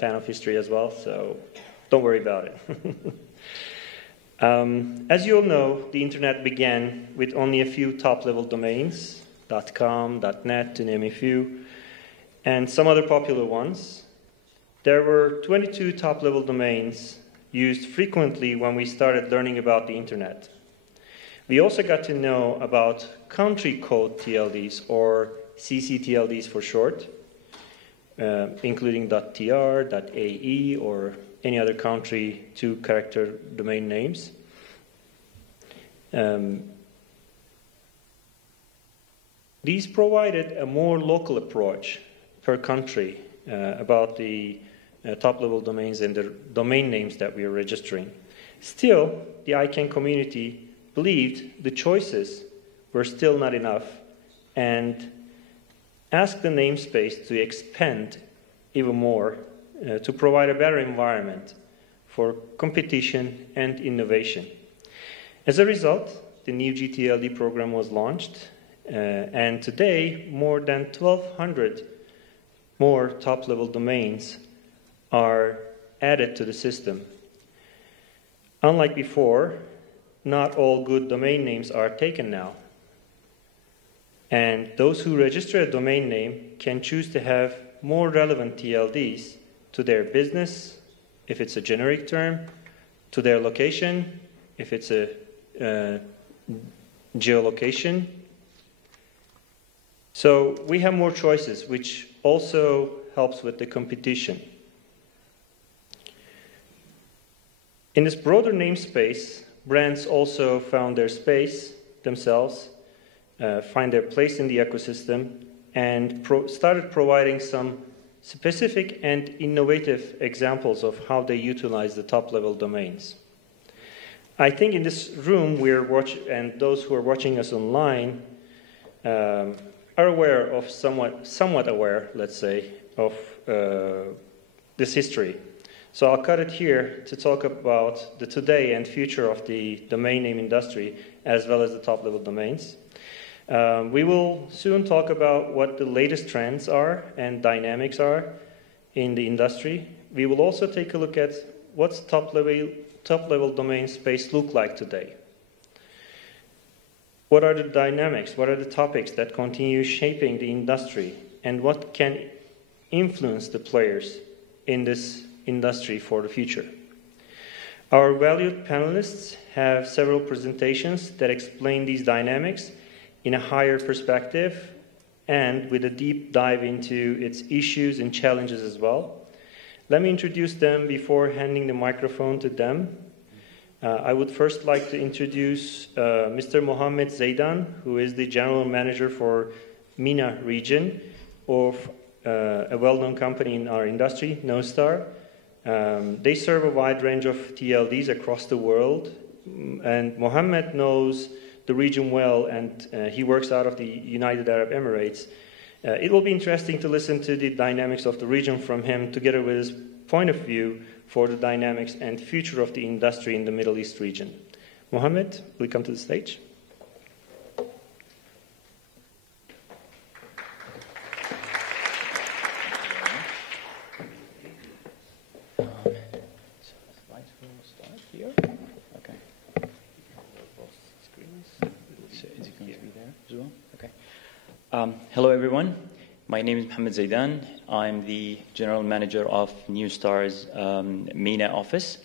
fan of history as well, so don't worry about it. As you all know, the internet began with only a few top-level domains, .com, .net, to name a few, and some other popular ones. There were 22 top-level domains used frequently when we started learning about the internet. We also got to know about country code TLDs, or CCTLDs for short, including .tr, .ae, or any other country two-character domain names. These provided a more local approach per country about the top-level domains and the domain names that we are registering. Still, the ICANN community believed the choices were still not enough and asked the namespace to expand even more to provide a better environment for competition and innovation. As a result, the new GTLD program was launched, and today more than 1,200 more top-level domains are added to the system. Unlike before, not all good domain names are taken now. And those who register a domain name can choose to have more relevant TLDs to their business, if it's a generic term, to their location, if it's a geolocation. So we have more choices, which also helps with the competition. In this broader namespace, brands also found their space themselves, find their place in the ecosystem, and started providing some specific and innovative examples of how they utilize the top-level domains. I think in this room, and those who are watching us online are aware of, somewhat aware, let's say, of this history. So I'll cut it here to talk about the today and future of the domain name industry, as well as the top-level domains. We will soon talk about what the latest trends are and dynamics are in the industry. We will also take a look at what's top-level domain space look like today. What are the dynamics? What are the topics that continue shaping the industry? And what can influence the players in this industry for the future? Our valued panelists have several presentations that explain these dynamics in a higher perspective and with a deep dive into its issues and challenges as well. Let me introduce them before handing the microphone to them. I would first like to introduce Mr. Mohammed Zaidan, who is the General Manager for MENA region of a well-known company in our industry, Nostar. They serve a wide range of TLDs across the world, and Mohammed knows the region well, and he works out of the United Arab Emirates. It will be interesting to listen to the dynamics of the region from him, together with his point of view for the dynamics and future of the industry in the Middle East region. Mohammed, will you come to the stage? Hello everyone, my name is Mohammed Zaidan. I'm the General Manager of Newstar's MENA office.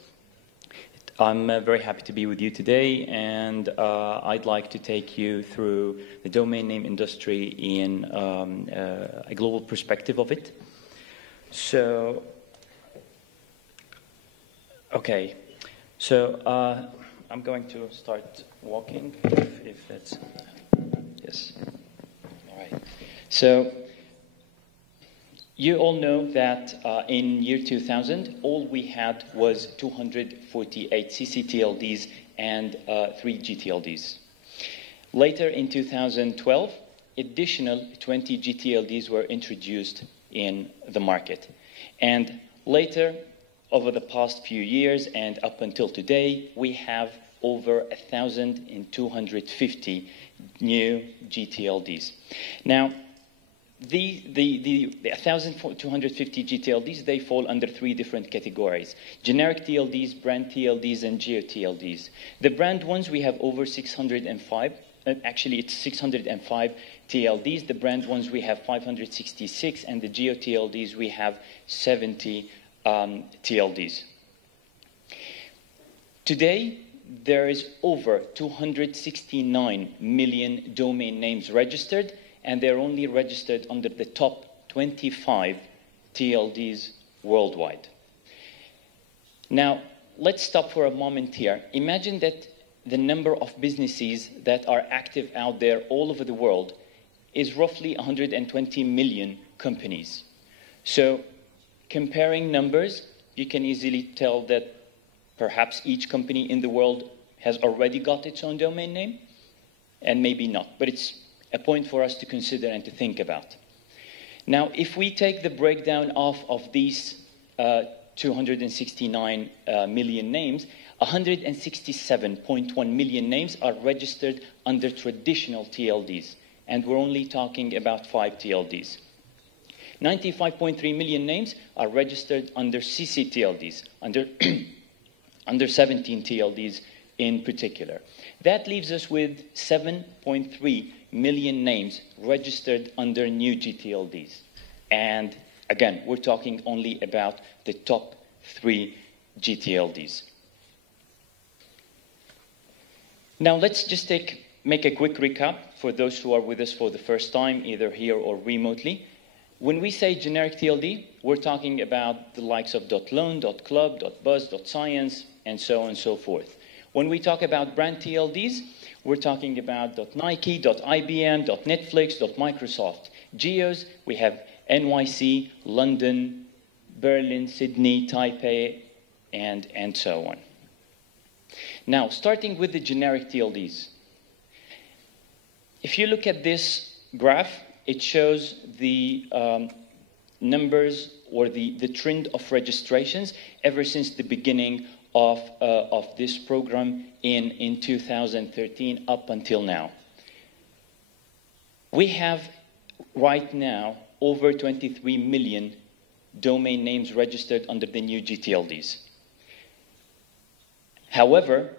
I'm very happy to be with you today, and I'd like to take you through the domain name industry in a global perspective of it. So, okay, so I'm going to start walking, if that's, yes. So, you all know that in year 2000, all we had was 248 CCTLDs and 3 GTLDs. Later in 2012, additional 20 GTLDs were introduced in the market. And later, over the past few years and up until today, we have over 1,250 new GTLDs. Now, The 1,250 GTLDs, they fall under 3 different categories: generic TLDs, brand TLDs, and geo TLDs. The brand ones, we have over 605. Actually, it's 605 TLDs. The brand ones, we have 566, and the geo TLDs, we have 70 TLDs. Today, there is over 269 million domain names registered, and they're only registered under the top 25 TLDs worldwide. Now, let's stop for a moment here. Imagine that the number of businesses that are active out there all over the world is roughly 120 million companies. So, comparing numbers, you can easily tell that perhaps each company in the world has already got its own domain name, and maybe not. But it's a point for us to consider and to think about. Now, if we take the breakdown of these 269 million names, 167.1 million names are registered under traditional TLDs, and we're only talking about 5 TLDs. 95.3 million names are registered under CC-TLDs, under 17 TLDs in particular. That leaves us with 7.3 million names registered under new GTLDs. And again, we're talking only about the top 3 GTLDs. Now let's just make a quick recap for those who are with us for the first time, either here or remotely. When we say generic TLD, we're talking about the likes of .loan, .club, .buzz, .science, and so on and so forth. When we talk about brand TLDs, we're talking about .Nike, .IBM, .Netflix, .Microsoft. Geos, we have NYC, London, Berlin, Sydney, Taipei, and so on. Now, starting with the generic TLDs. If you look at this graph, it shows the numbers or the trend of registrations ever since the beginning of this program in 2013 up until now. We have right now over 23 million domain names registered under the new GTLDs. However,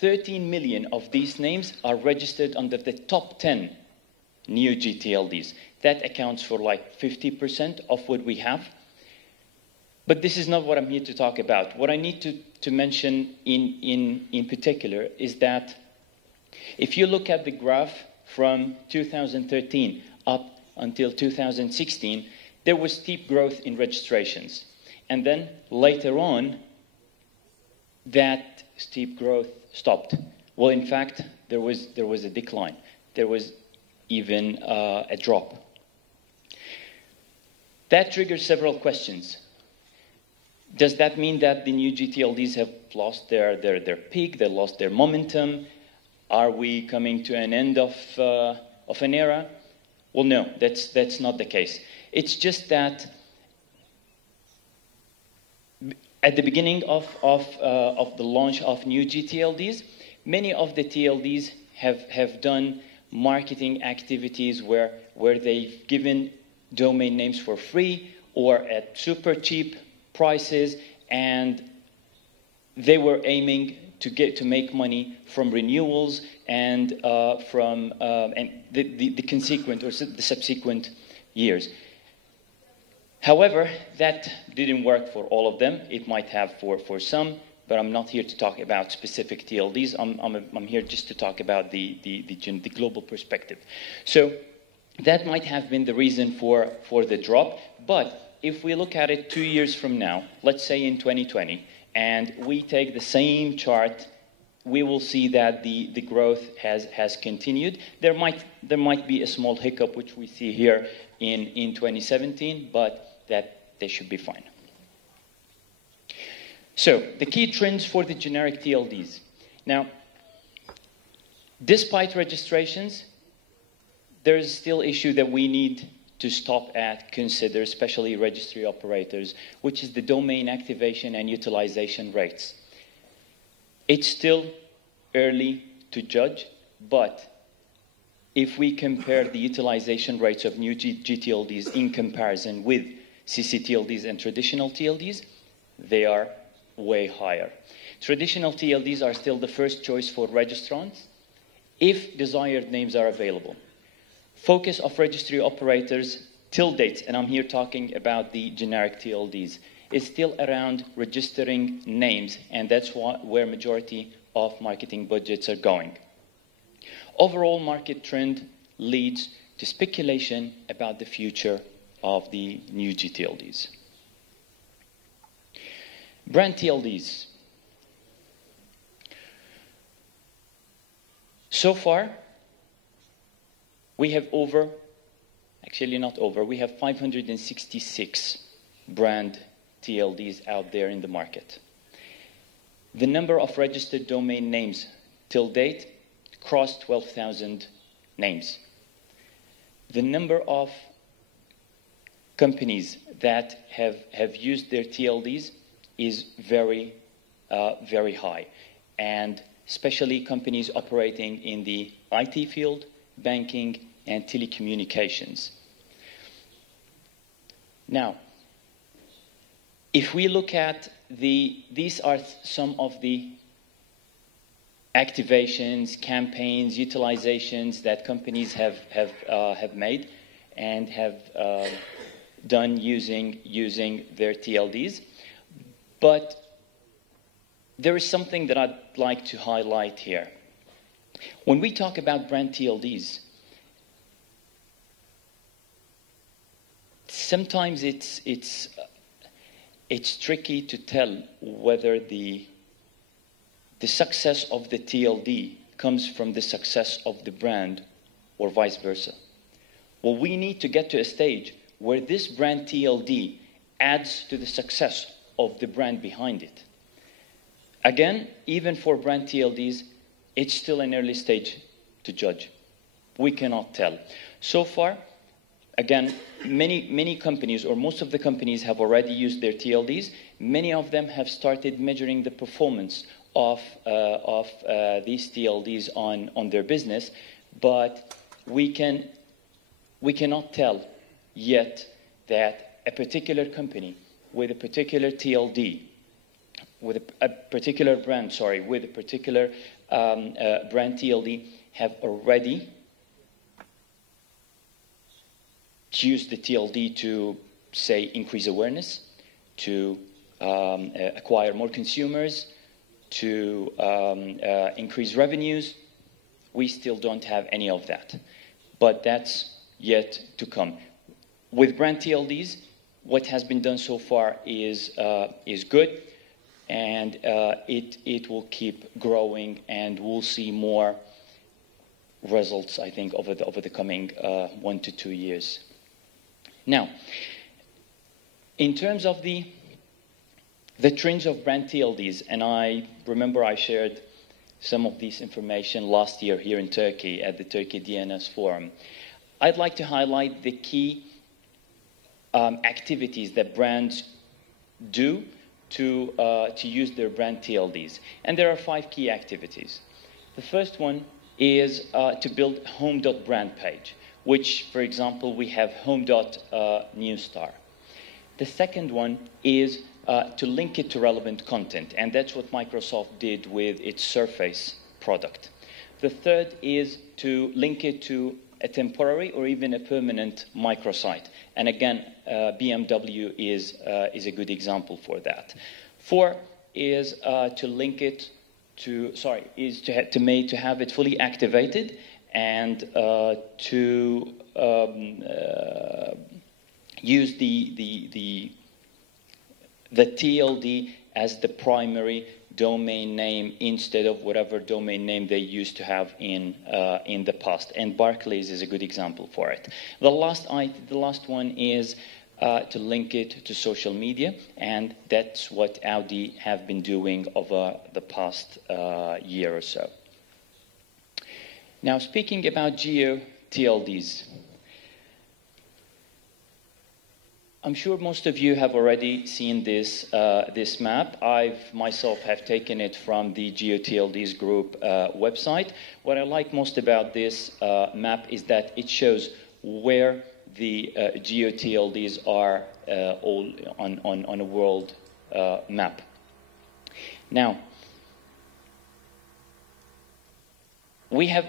13 million of these names are registered under the top 10 new GTLDs. That accounts for like 50% of what we have. But this is not what I'm here to talk about. What I need to mention in particular is that if you look at the graph from 2013 up until 2016, there was steep growth in registrations. And then later on, that steep growth stopped. Well, in fact, there was a decline. There was even a drop. That triggers several questions. Does that mean that the new GTLDs have lost their peak, they lost their momentum? Are we coming to an end of an era? Well, no, that's not the case. It's just that at the beginning of the launch of new GTLDs, many of the TLDs have done marketing activities where they've given domain names for free or at super cheap prices, and they were aiming to make money from renewals and from the consequent or the subsequent years. However, that didn't work for all of them. It might have for some, but I'm not here to talk about specific TLDs. I'm here just to talk about the global perspective. So that might have been the reason for the drop. But if we look at it 2 years from now, let's say in 2020, and we take the same chart, we will see that the growth has continued. There might be a small hiccup, which we see here in 2017, but that they should be fine. So the key trends for the generic TLDs. Now, despite registrations, there is still an issue that we need to stop at, consider, especially registry operators, which is the domain activation and utilization rates. It's still early to judge, but if we compare the utilization rates of new gTLDs in comparison with ccTLDs and traditional TLDs, they are way higher. Traditional TLDs are still the first choice for registrants if desired names are available. Focus of registry operators till date, and I'm here talking about the generic TLDs, is still around registering names, and that's where majority of marketing budgets are going. Overall market trend leads to speculation about the future of the new gTLDs. Brand TLDs. So far, we have we have 566 brand TLDs out there in the market. The number of registered domain names till date crossed 12,000 names. The number of companies that have used their TLDs is very, very high, and especially companies operating in the IT field, banking, and telecommunications. Now, if we look at these are some of the activations, campaigns, utilizations that companies have made and have done using their TLDs. But there is something that I'd like to highlight here. When we talk about brand TLDs, sometimes it's tricky to tell whether the success of the TLD comes from the success of the brand or vice versa. Well, we need to get to a stage where this brand TLD adds to the success of the brand behind it. Again, even for brand TLDs, it's still an early stage to judge. We cannot tell. So far, again, many companies, or most of the companies, have already used their TLDs. Many of them have started measuring the performance of these TLDs on their business, but we cannot tell yet that a particular company with a particular TLD, with a particular brand, with a particular brand TLD have already used the TLD to, say, increase awareness, to acquire more consumers, to increase revenues. We still don't have any of that, but that's yet to come. With brand TLDs, what has been done so far is good, and it will keep growing, and we'll see more results, I think, over the coming 1 to 2 years. Now, in terms of the trends of brand TLDs, and I remember I shared some of this information last year here in Turkey at the Turkey DNS Forum, I'd like to highlight the key activities that brands do to use their brand TLDs. And there are 5 key activities. The first one is to build home.brand page, which, for example, we have home.newstar. The second one is to link it to relevant content, and that's what Microsoft did with its Surface product. The third is to link it to a temporary or even a permanent microsite, and again, BMW is a good example for that. 4 is to link it to to have it fully activated and to use the TLD as the primary domain name instead of whatever domain name they used to have in the past. And Barclays is a good example for it. The last one is to link it to social media, and that's what Audi have been doing over the past year or so. Now, speaking about geo TLDs, I'm sure most of you have already seen this, this map. I myself have taken it from the GeoTLDs group website. What I like most about this map is that it shows where the GeoTLDs are all on a world map. Now, we have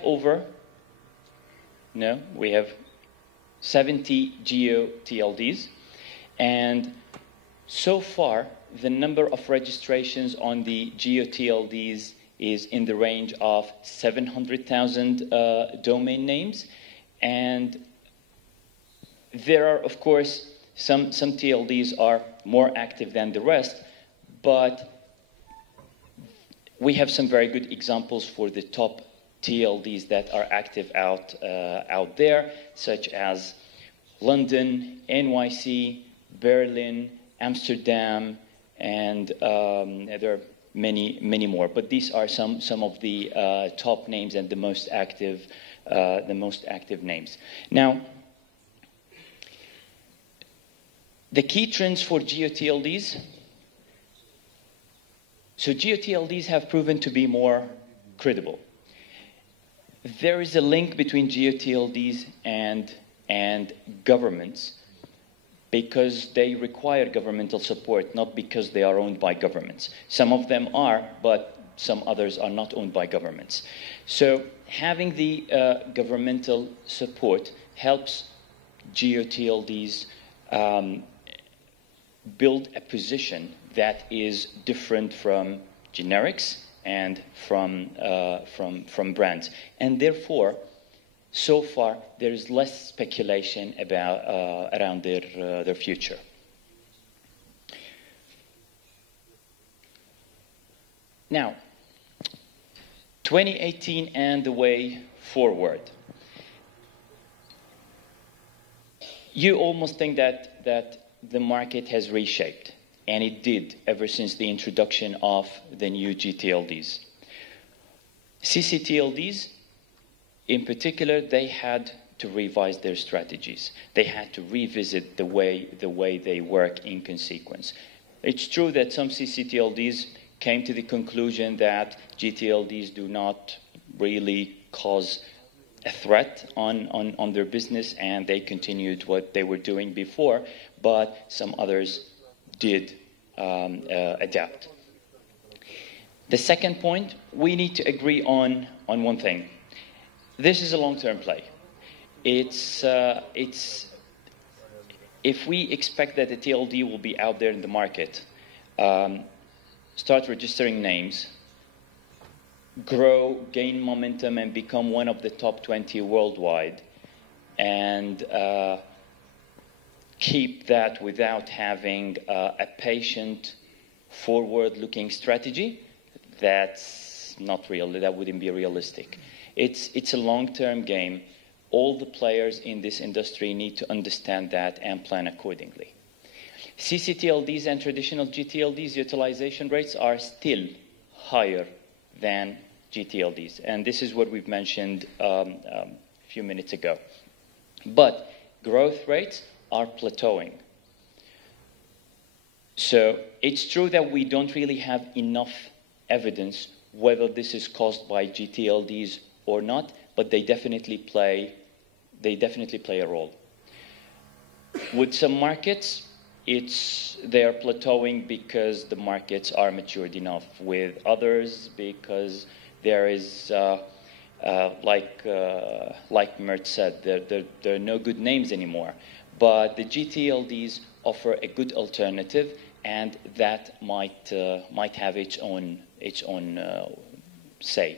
we have 70 GeoTLDs. And so far, the number of registrations on the GeoTLDs is in the range of 700,000 domain names. And there are, of course, some TLDs are more active than the rest, but we have some very good examples for the top TLDs that are active out there, such as London, NYC, Berlin, Amsterdam, and there are many more. But these are some of the top names and the most active names. Now, the key trends for GeoTLDs. So GeoTLDs have proven to be more credible. There is a link between GeoTLDs and governments, because they require governmental support, not because they are owned by governments. Some of them are, but some others are not owned by governments. So having the governmental support helps GeoTLDs build a position that is different from generics and from brands. And therefore, so far, there is less speculation about around their future. Now, 2018 and the way forward. You almost think that the market has reshaped, and it did ever since the introduction of the new GTLDs. CCTLDs, in particular, they had to revise their strategies. They had to revisit the way they work in consequence. It's true that some CCTLDs came to the conclusion that GTLDs do not really cause a threat on their business, and they continued what they were doing before, but some others did adapt. The second point, we need to agree on one thing. This is a long-term play. It's if we expect that the TLD will be out there in the market, start registering names, grow, gain momentum, and become one of the top 20 worldwide, and keep that without having a patient, forward-looking strategy, that's not real. That wouldn't be realistic. It's a long-term game. All the players in this industry need to understand that and plan accordingly. CCTLDs and traditional GTLDs utilization rates are still higher than GTLDs, and this is what we've mentioned a few minutes ago. But growth rates are plateauing. So it's true that we don't really have enough evidence whether this is caused by GTLDs or not, but they definitely play a role. With some markets, they are plateauing because the markets are matured enough. With others, because there is, like Mert said, there are no good names anymore. But the GTLDs offer a good alternative, and that might have its own say.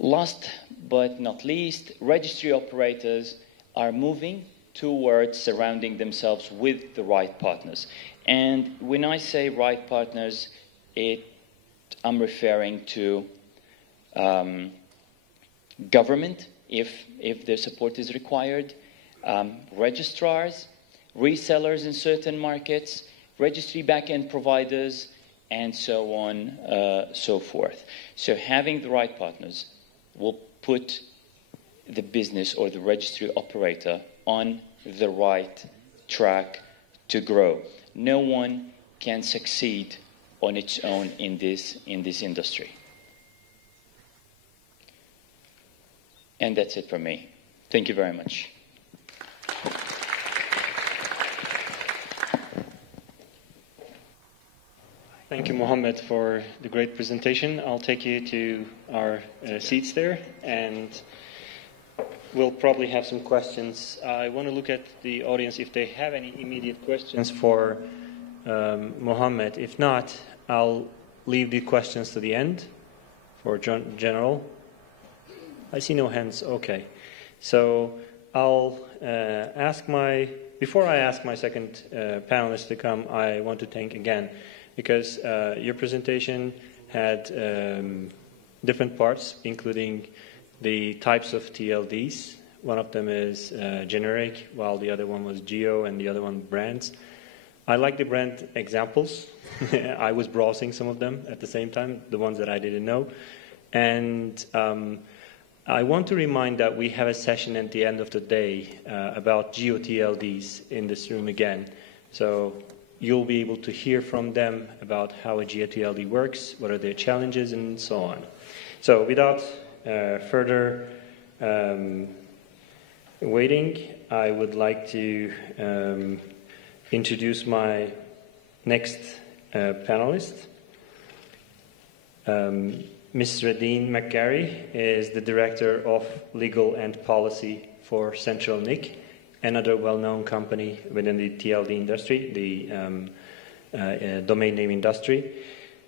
Last but not least, registry operators are moving towards surrounding themselves with the right partners. And when I say right partners, I'm referring to government, if their support is required, registrars, resellers in certain markets, registry backend providers, and so on, so forth. So having the right partners will put the business or the registry operator on the right track to grow. No one can succeed on its own in this industry. And that's it from me. Thank you very much. Thank you, Mohammed, for the great presentation. I'll take you to our seats there, and we'll probably have some questions. I want to look at the audience if they have any immediate questions for Mohammed. If not, I'll leave the questions to the end for general. I see no hands. Okay. So I'll before I ask my second panelist to come, I want to thank again, because your presentation had different parts, including the types of TLDs. One of them is generic, while the other one was geo, and the other one brands. I like the brand examples. I was browsing some of them at the same time, the ones that I didn't know. And I want to remind that we have a session at the end of the day about geo TLDs in this room again. So you'll be able to hear from them about how a geo TLD works, what are their challenges, and so on. So without further waiting, I would like to introduce my next panelist. Ms. Redine McGarry is the Director of Legal and Policy for Central NIC, another well-known company within the TLD industry, the domain name industry.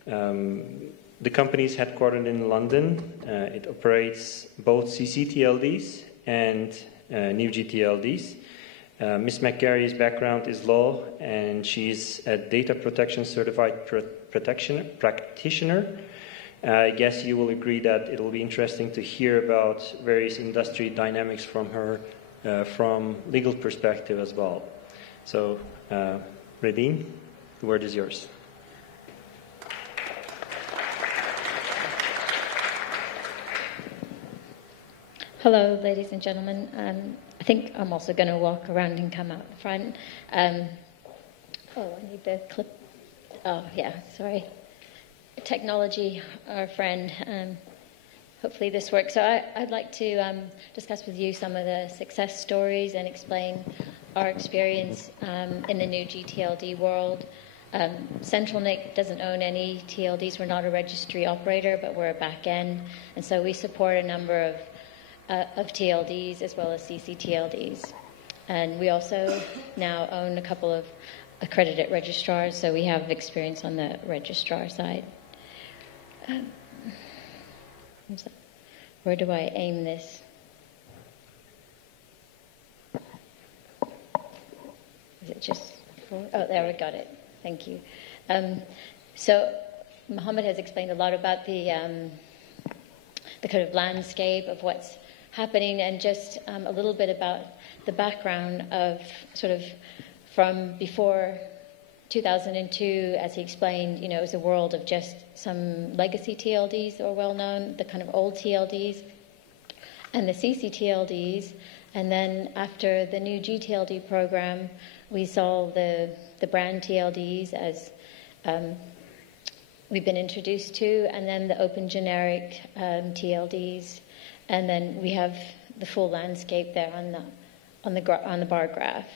The company is headquartered in London. It operates both CC-TLDs and new GTLDs. Ms. McGarry's background is law, and she's a data protection certified practitioner. I guess you will agree that it will be interesting to hear about various industry dynamics from her from legal perspective as well. So, Redine, the word is yours. Hello, ladies and gentlemen. I think I'm also going to walk around and come out the front. I need the clip. Oh, yeah, sorry. Technology, our friend. Hopefully this works. So I'd like to discuss with you some of the success stories and explain our experience in the new GTLD world. Central NIC doesn't own any TLDs. We're not a registry operator, but we're a back end. And so we support a number of TLDs as well as CC-TLDs. And we also now own a couple of accredited registrars, so we have experience on the registrar side. Where do I aim this? Is it just forward? Oh, there, we got it. Thank you. So Mohammed has explained a lot about the kind of landscape of what's happening, and just a little bit about the background of sort of from before 2002, as he explained, it was a world of just some legacy TLDs that were well known, the kind of old TLDs, and the CC-TLDs. And then after the new GTLD program, we saw the brand TLDs as we've been introduced to, and then the open generic TLDs, and then we have the full landscape there on the bar graph.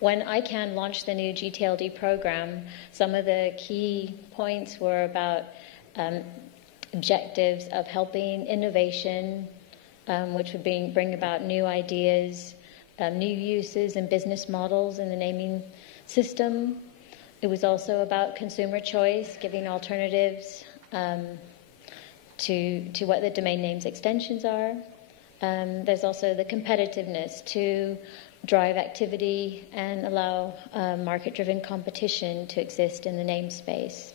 When ICANN launched the new GTLD program, some of the key points were about objectives of helping innovation, which would bring about new ideas, new uses and business models in the naming system. It was also about consumer choice, giving alternatives to what the domain name's extensions are. There's also the competitiveness to drive activity and allow market-driven competition to exist in the namespace.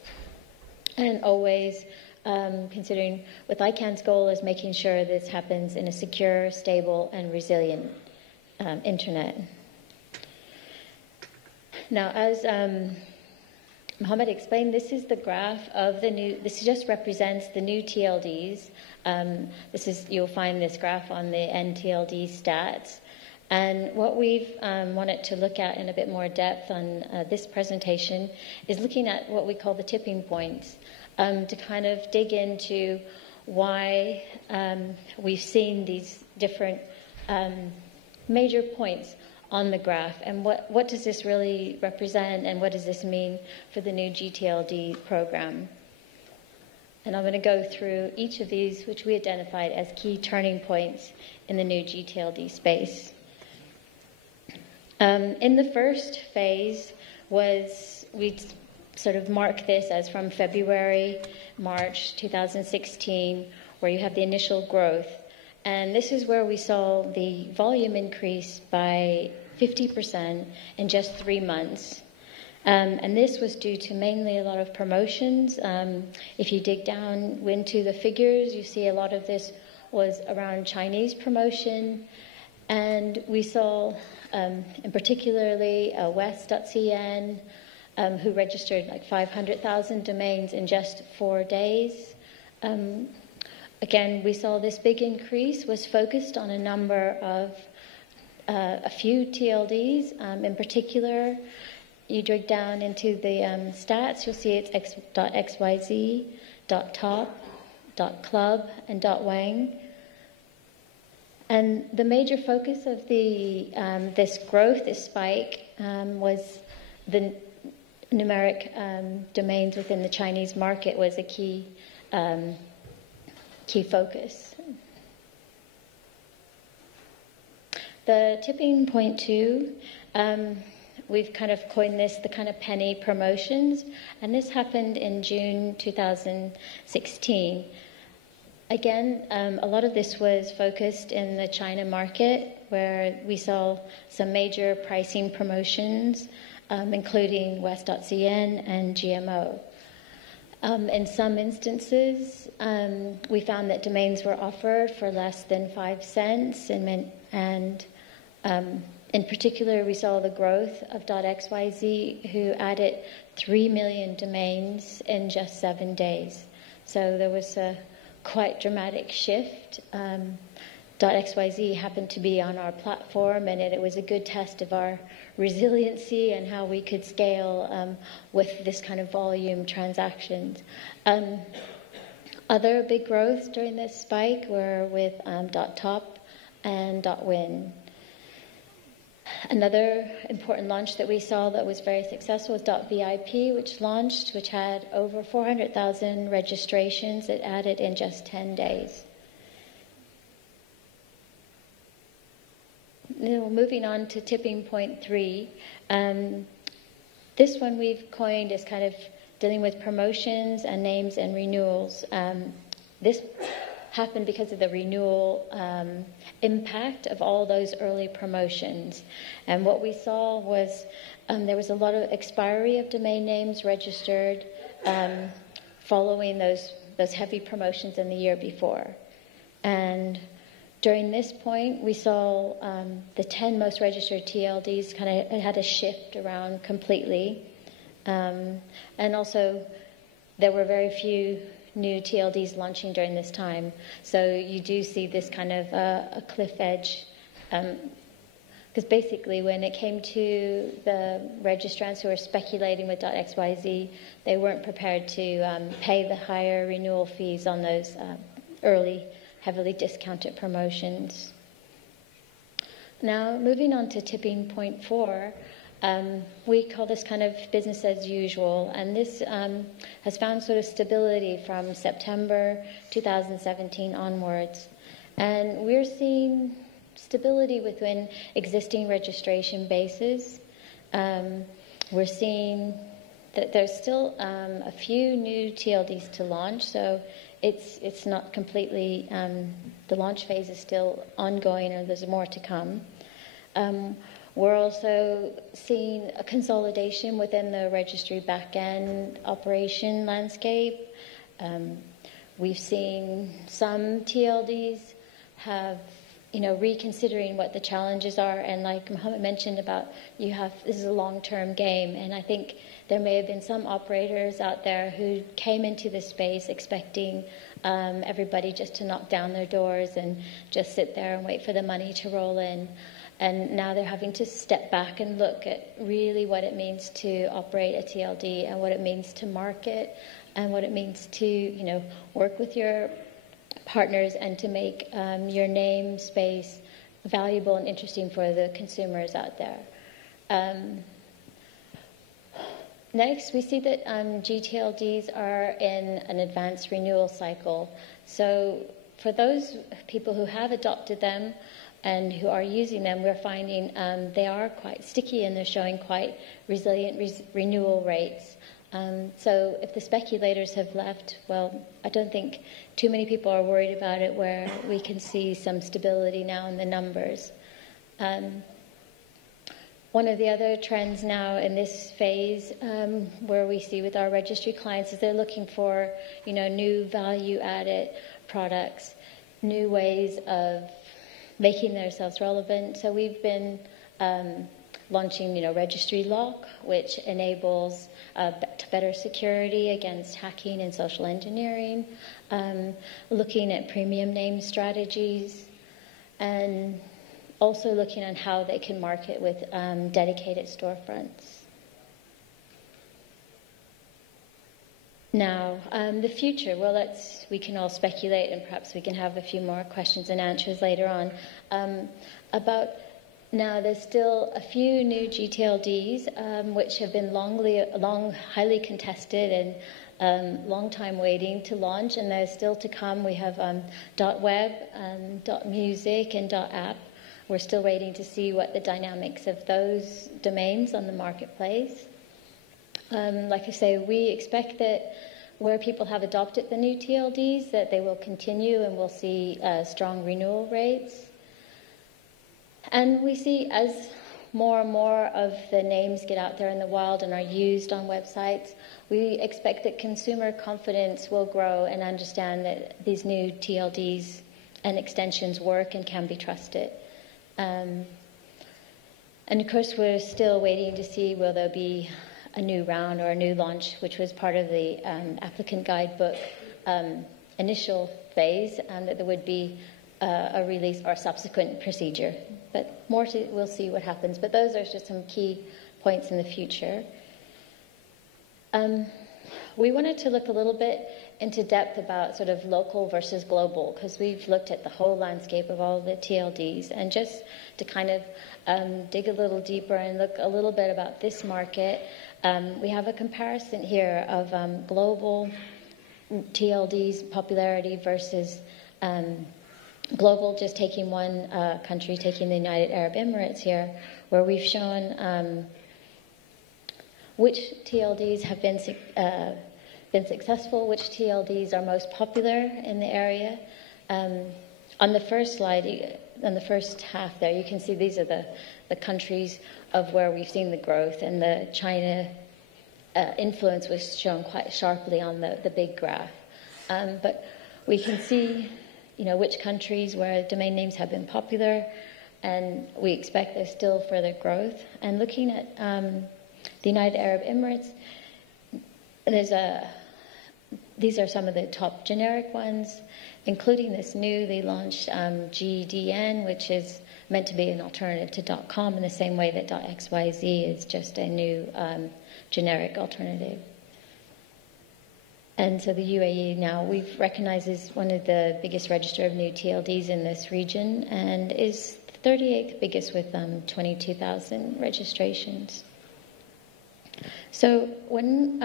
And always considering with ICANN's goal is making sure this happens in a secure, stable, and resilient internet. Now, as Mohammed explained, this is the graph of the new, this just represents the new TLDs. You'll find this graph on the NTLD stats. And what we've wanted to look at in a bit more depth on this presentation is looking at what we call the tipping points, to kind of dig into why we've seen these different major points on the graph, and what does this really represent, and what does this mean for the new GTLD program. And I'm going to go through each of these, which we identified as key turning points in the new GTLD space. In the first phase we sort of mark this as from February, March 2016, where you have the initial growth. And this is where we saw the volume increase by 50% in just 3 months. And this was due to mainly a lot of promotions. If you dig down into the figures, you see a lot of this was around Chinese promotion. And we saw, in particularly, West.cn, who registered like 500,000 domains in just 4 days. Again, we saw this big increase was focused on a number of a few TLDs. In particular, you dig down into the stats, you'll see it's .xyz, .top, .club, and .wang. And the major focus of this growth, this spike, was the numeric domains within the Chinese market was a key focus. The tipping point 2, we've kind of coined this the kind of penny promotions, and this happened in June 2016. Again, a lot of this was focused in the China market, where we saw some major pricing promotions, including West.cn and GMO. In some instances, we found that domains were offered for less than 5 cents, and in particular, we saw the growth of .xyz, who added 3 million domains in just 7 days. So there was a quite dramatic shift. .xyz happened to be on our platform, and it was a good test of our resiliency and how we could scale with this kind of volume transactions. Other big growths during this spike were with .top and .win. Another important launch that we saw that was very successful was .vip, which had over 400,000 registrations. It added in just 10 days. Now, moving on to tipping point 3. This one we've coined as kind of dealing with promotions and names and renewals. This happened because of the renewal impact of all those early promotions. And what we saw was there was a lot of expiry of domain names registered following those heavy promotions in the year before. And during this point, we saw the 10 most registered TLDs kind of had a shift around completely. And also, there were very few new TLDs launching during this time. So you do see this kind of a cliff edge. Because basically, when it came to the registrants who were speculating with .xyz, they weren't prepared to pay the higher renewal fees on those early, heavily discounted promotions. Now, moving on to tipping point 4, we call this kind of business as usual, and this has found sort of stability from September 2017 onwards. And we're seeing stability within existing registration bases. We're seeing that there's still a few new TLDs to launch, so it's not completely, the launch phase is still ongoing, or there's more to come. We're also seeing a consolidation within the registry back-end operation landscape. We've seen some TLDs have, reconsidering what the challenges are, and like Mohammed mentioned about, this is a long-term game, and I think there may have been some operators out there who came into this space expecting everybody just to knock down their doors and just sit there and wait for the money to roll in. And now they're having to step back and look at really what it means to operate a TLD and what it means to market and what it means to, work with your partners and to make your name space valuable and interesting for the consumers out there. Next, we see that GTLDs are in an advanced renewal cycle. So for those people who have adopted them and who are using them, we're finding they are quite sticky and they're showing quite resilient renewal rates. So if the speculators have left, well, I don't think too many people are worried about it, where we can see some stability now in the numbers. One of the other trends now in this phase, where we see with our registry clients, is they're looking for, new value-added products, new ways of making themselves relevant. So we've been launching, Registry Lock, which enables better security against hacking and social engineering, looking at premium name strategies, and also looking at how they can market with dedicated storefronts. Now, the future, well, we can all speculate, and perhaps we can have a few more questions and answers later on. Now, there's still a few new GTLDs, which have been long highly contested and long time waiting to launch, and there's still to come. We have .web, .music, and .app. We're still waiting to see what the dynamics of those domains on the marketplace. Like I say, we expect that where people have adopted the new TLDs, that they will continue and we'll see strong renewal rates. And we see as more and more of the names get out there in the wild and are used on websites, we expect that consumer confidence will grow and understand that these new TLDs and extensions work and can be trusted. And of course, we're still waiting to see will there be a new round or a new launch, which was part of the applicant guidebook initial phase, and that there would be a release or a subsequent procedure. But we'll see what happens. But those are just some key points in the future. We wanted to look a little bit into depth about sort of local versus global, because we've looked at the whole landscape of all the TLDs, and just to kind of dig a little deeper and look a little bit about this market, we have a comparison here of global TLDs popularity versus global, just taking one country, taking the United Arab Emirates here, where we've shown which TLDs have been successful, which TLDs are most popular in the area. On the first slide, on the first half there, you can see these are the countries of where we've seen the growth, and the China influence was shown quite sharply on the big graph. But we can see, which countries where domain names have been popular, and we expect there's still further growth. And looking at the United Arab Emirates, these are some of the top generic ones, including this newly launched GDN, which is meant to be an alternative to .com in the same way that .xyz is just a new generic alternative. And so the UAE now we've recognized as one of the biggest register of new TLDs in this region, and is 38th biggest with 22,000 registrations. So when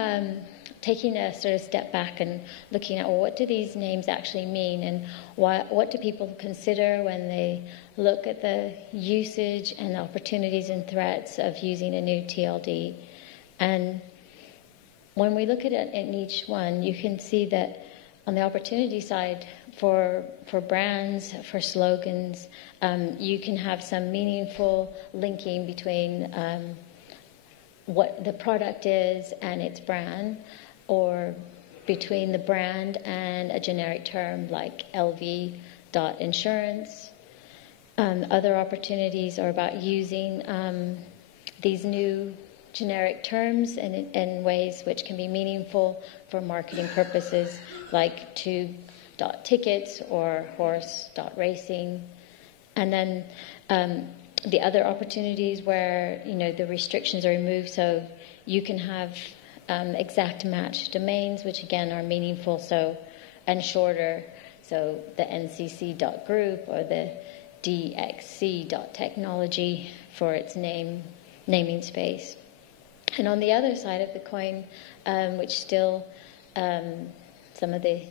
taking a sort of step back and looking at, well, what do these names actually mean, and what do people consider when they look at the usage and the opportunities and threats of using a new TLD? And when we look at it in each one, you can see that on the opportunity side, for brands, for slogans, you can have some meaningful linking between what the product is and its brand, or between the brand and a generic term like LV.insurance. Other opportunities are about using these new generic terms in ways which can be meaningful for marketing purposes, like tube.tickets or horse.racing. And then the other opportunities where, the restrictions are removed, so you can have exact match domains, which again are meaningful, and shorter, so the ncc.group or the dxc.technology for its naming space. And on the other side of the coin, which still some of the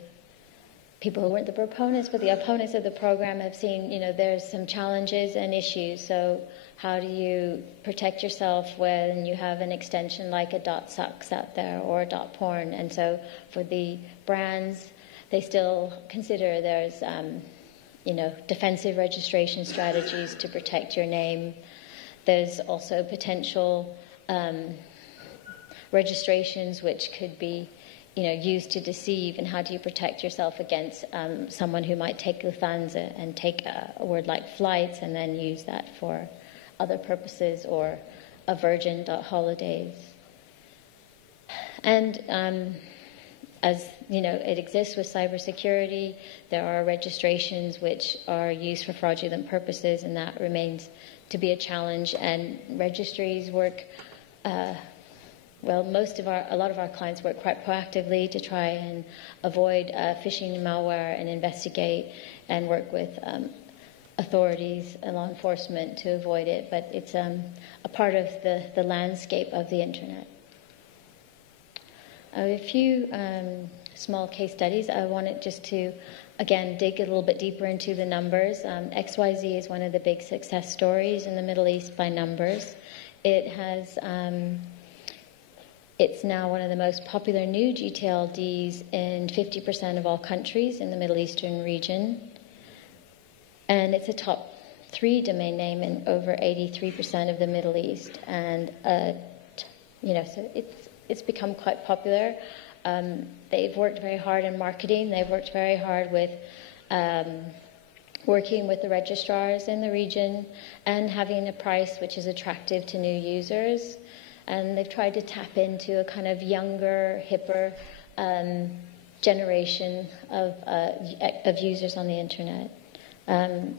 people who weren't the proponents, but the opponents of the program have seen, there's some challenges and issues. So how do you protect yourself when you have an extension like a .sucks out there or a .porn? And so for the brands, they still consider there's, defensive registration strategies to protect your name. There's also potential registrations which could be used to deceive, and how do you protect yourself against someone who might take Lufthansa and take a word like flights and then use that for other purposes, or a Virgin.holidays. And as it exists with cybersecurity, there are registrations which are used for fraudulent purposes, and that remains to be a challenge. And registries work a lot of our clients work quite proactively to try and avoid phishing and malware, and investigate and work with authorities and law enforcement to avoid it. But it's a part of the landscape of the internet. A few small case studies. I wanted just to, again, dig a little bit deeper into the numbers. XYZ is one of the big success stories in the Middle East by numbers. It has... It's now one of the most popular new GTLDs in 50% of all countries in the Middle Eastern region. And it's a top 3 domain name in over 83% of the Middle East. And, so it's become quite popular. They've worked very hard in marketing. They've worked very hard with working with the registrars in the region and having a price which is attractive to new users. And they've tried to tap into a kind of younger, hipper generation of users on the internet. And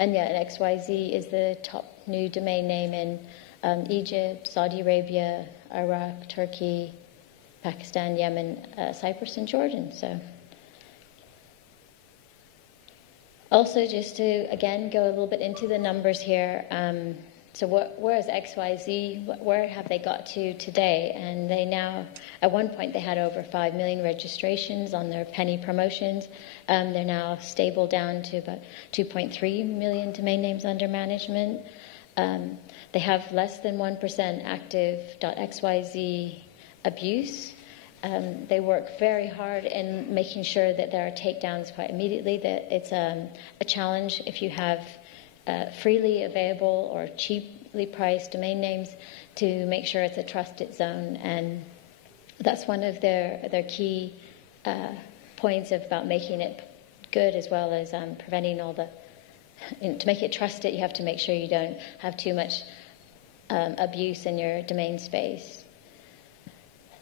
XYZ is the top new domain name in Egypt, Saudi Arabia, Iraq, Turkey, Pakistan, Yemen, Cyprus, and Jordan. So, also just to again go a little bit into the numbers here. So where is XYZ? Where have they got to today? And they now, at one point, they had over 5 million registrations on their penny promotions. They're now stable down to about 2.3 million domain names under management. They have less than 1% active .xyz abuse. They work very hard in making sure that there are takedowns quite immediately, that it's a challenge if you have freely available or cheaply priced domain names to make sure it's a trusted zone. And that's one of their key points about making it good, as well as preventing all the... to make it trusted, you have to make sure you don't have too much abuse in your domain space.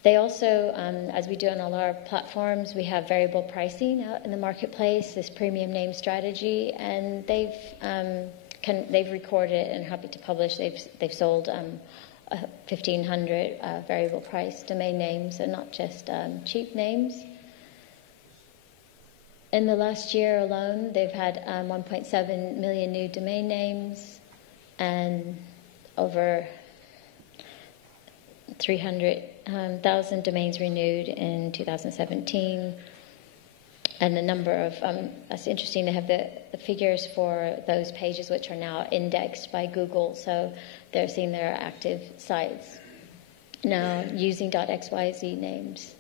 They also, as we do on all our platforms, we have variable pricing out in the marketplace, this premium name strategy, and they've recorded and happy to publish. They've sold 1,500 variable price domain names, and not just cheap names. In the last year alone, they've had 1.7 million new domain names and over 300,000 domains renewed in 2017. And the number of, that's interesting, they have the figures for those pages which are now indexed by Google. So they're seeing their active sites now using .xyz names.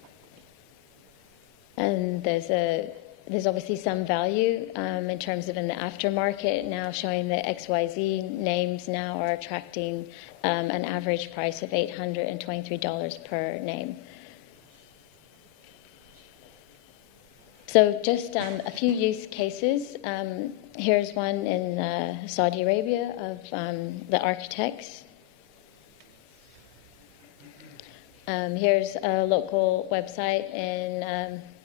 And there's obviously some value in terms of in the aftermarket now, showing that XYZ names now are attracting an average price of $823 per name. So just a few use cases. Here's one in Saudi Arabia of the architects. Here's a local website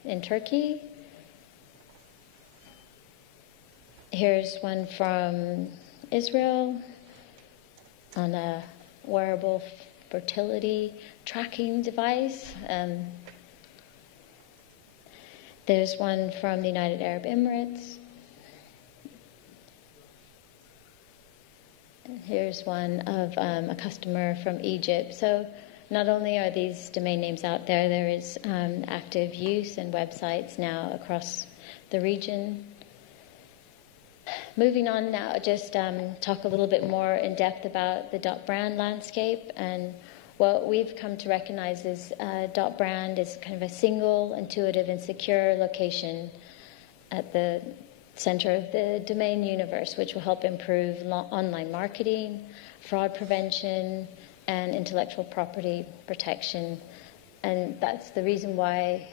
in Turkey. Here's one from Israel. on a wearable fertility tracking device. There's one from the United Arab Emirates. Here's one of a customer from Egypt. So not only are these domain names out there, there is active use and websites now across the region. Moving on now, just talk a little bit more in depth about the .brand landscape. And what we've come to recognize is .brand is kind of a single, intuitive, and secure location at the center of the domain universe, which will help improve online marketing, fraud prevention, and intellectual property protection. And that's the reason why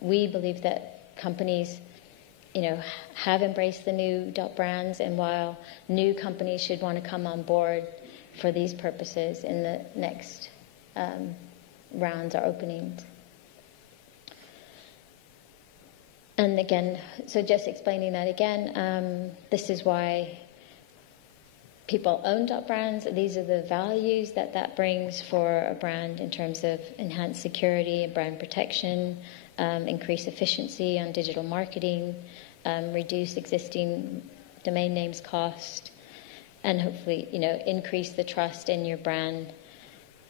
we believe that companies, have embraced the new .brands, and while new companies should want to come on board for these purposes in the next rounds or openings. And again, so just explaining that again, this is why people own .brands. These are the values that brings for a brand in terms of enhanced security and brand protection, increase efficiency on digital marketing, reduce existing domain names cost, and hopefully, increase the trust in your brand.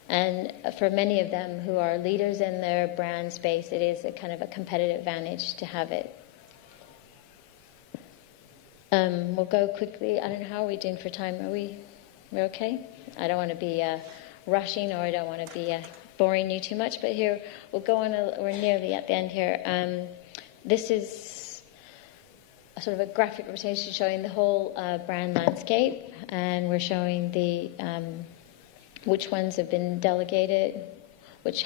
And for many of them who are leaders in their brand space, it is a kind of a competitive advantage to have it. We'll go quickly. I don't know, how are we doing for time? We're okay? I don't want to be rushing, or I don't want to be boring you too much, but here, we'll go on, we're nearly at the end here. This is a sort of a graphic representation showing the whole brand landscape, and we're showing the which ones have been delegated,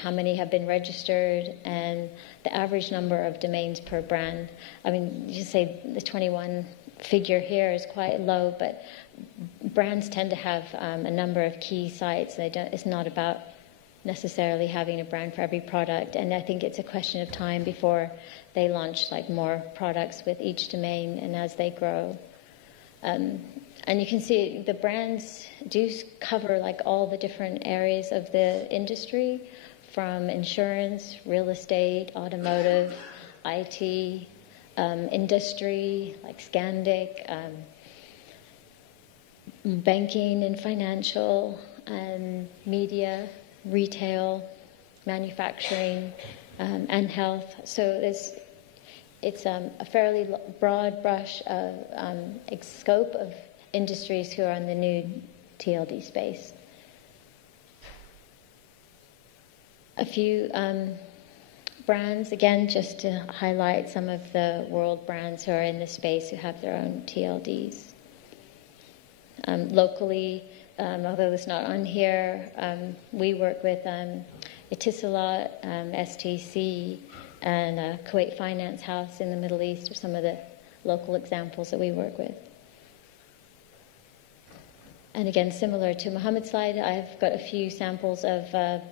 how many have been registered, and the average number of domains per brand. I mean, you say the 21 figure here is quite low, but brands tend to have a number of key sites. It's not about necessarily having a brand for every product, and I think it's a question of time before they launch more products with each domain, and as they grow. And you can see the brands do cover all the different areas of the industry, from insurance, real estate, automotive, IT, industry like Scandic, banking and financial, media, retail, manufacturing, and health. So it's a fairly broad brush of scope of industries who are in the new TLD space. A few brands, again, just to highlight some of the world brands who are in the space who have their own TLDs. Locally, although it's not on here, we work with Etisalat, STC, and Kuwait Finance House in the Middle East are some of the local examples that we work with. And again, similar to Mohammed's slide, I've got a few samples of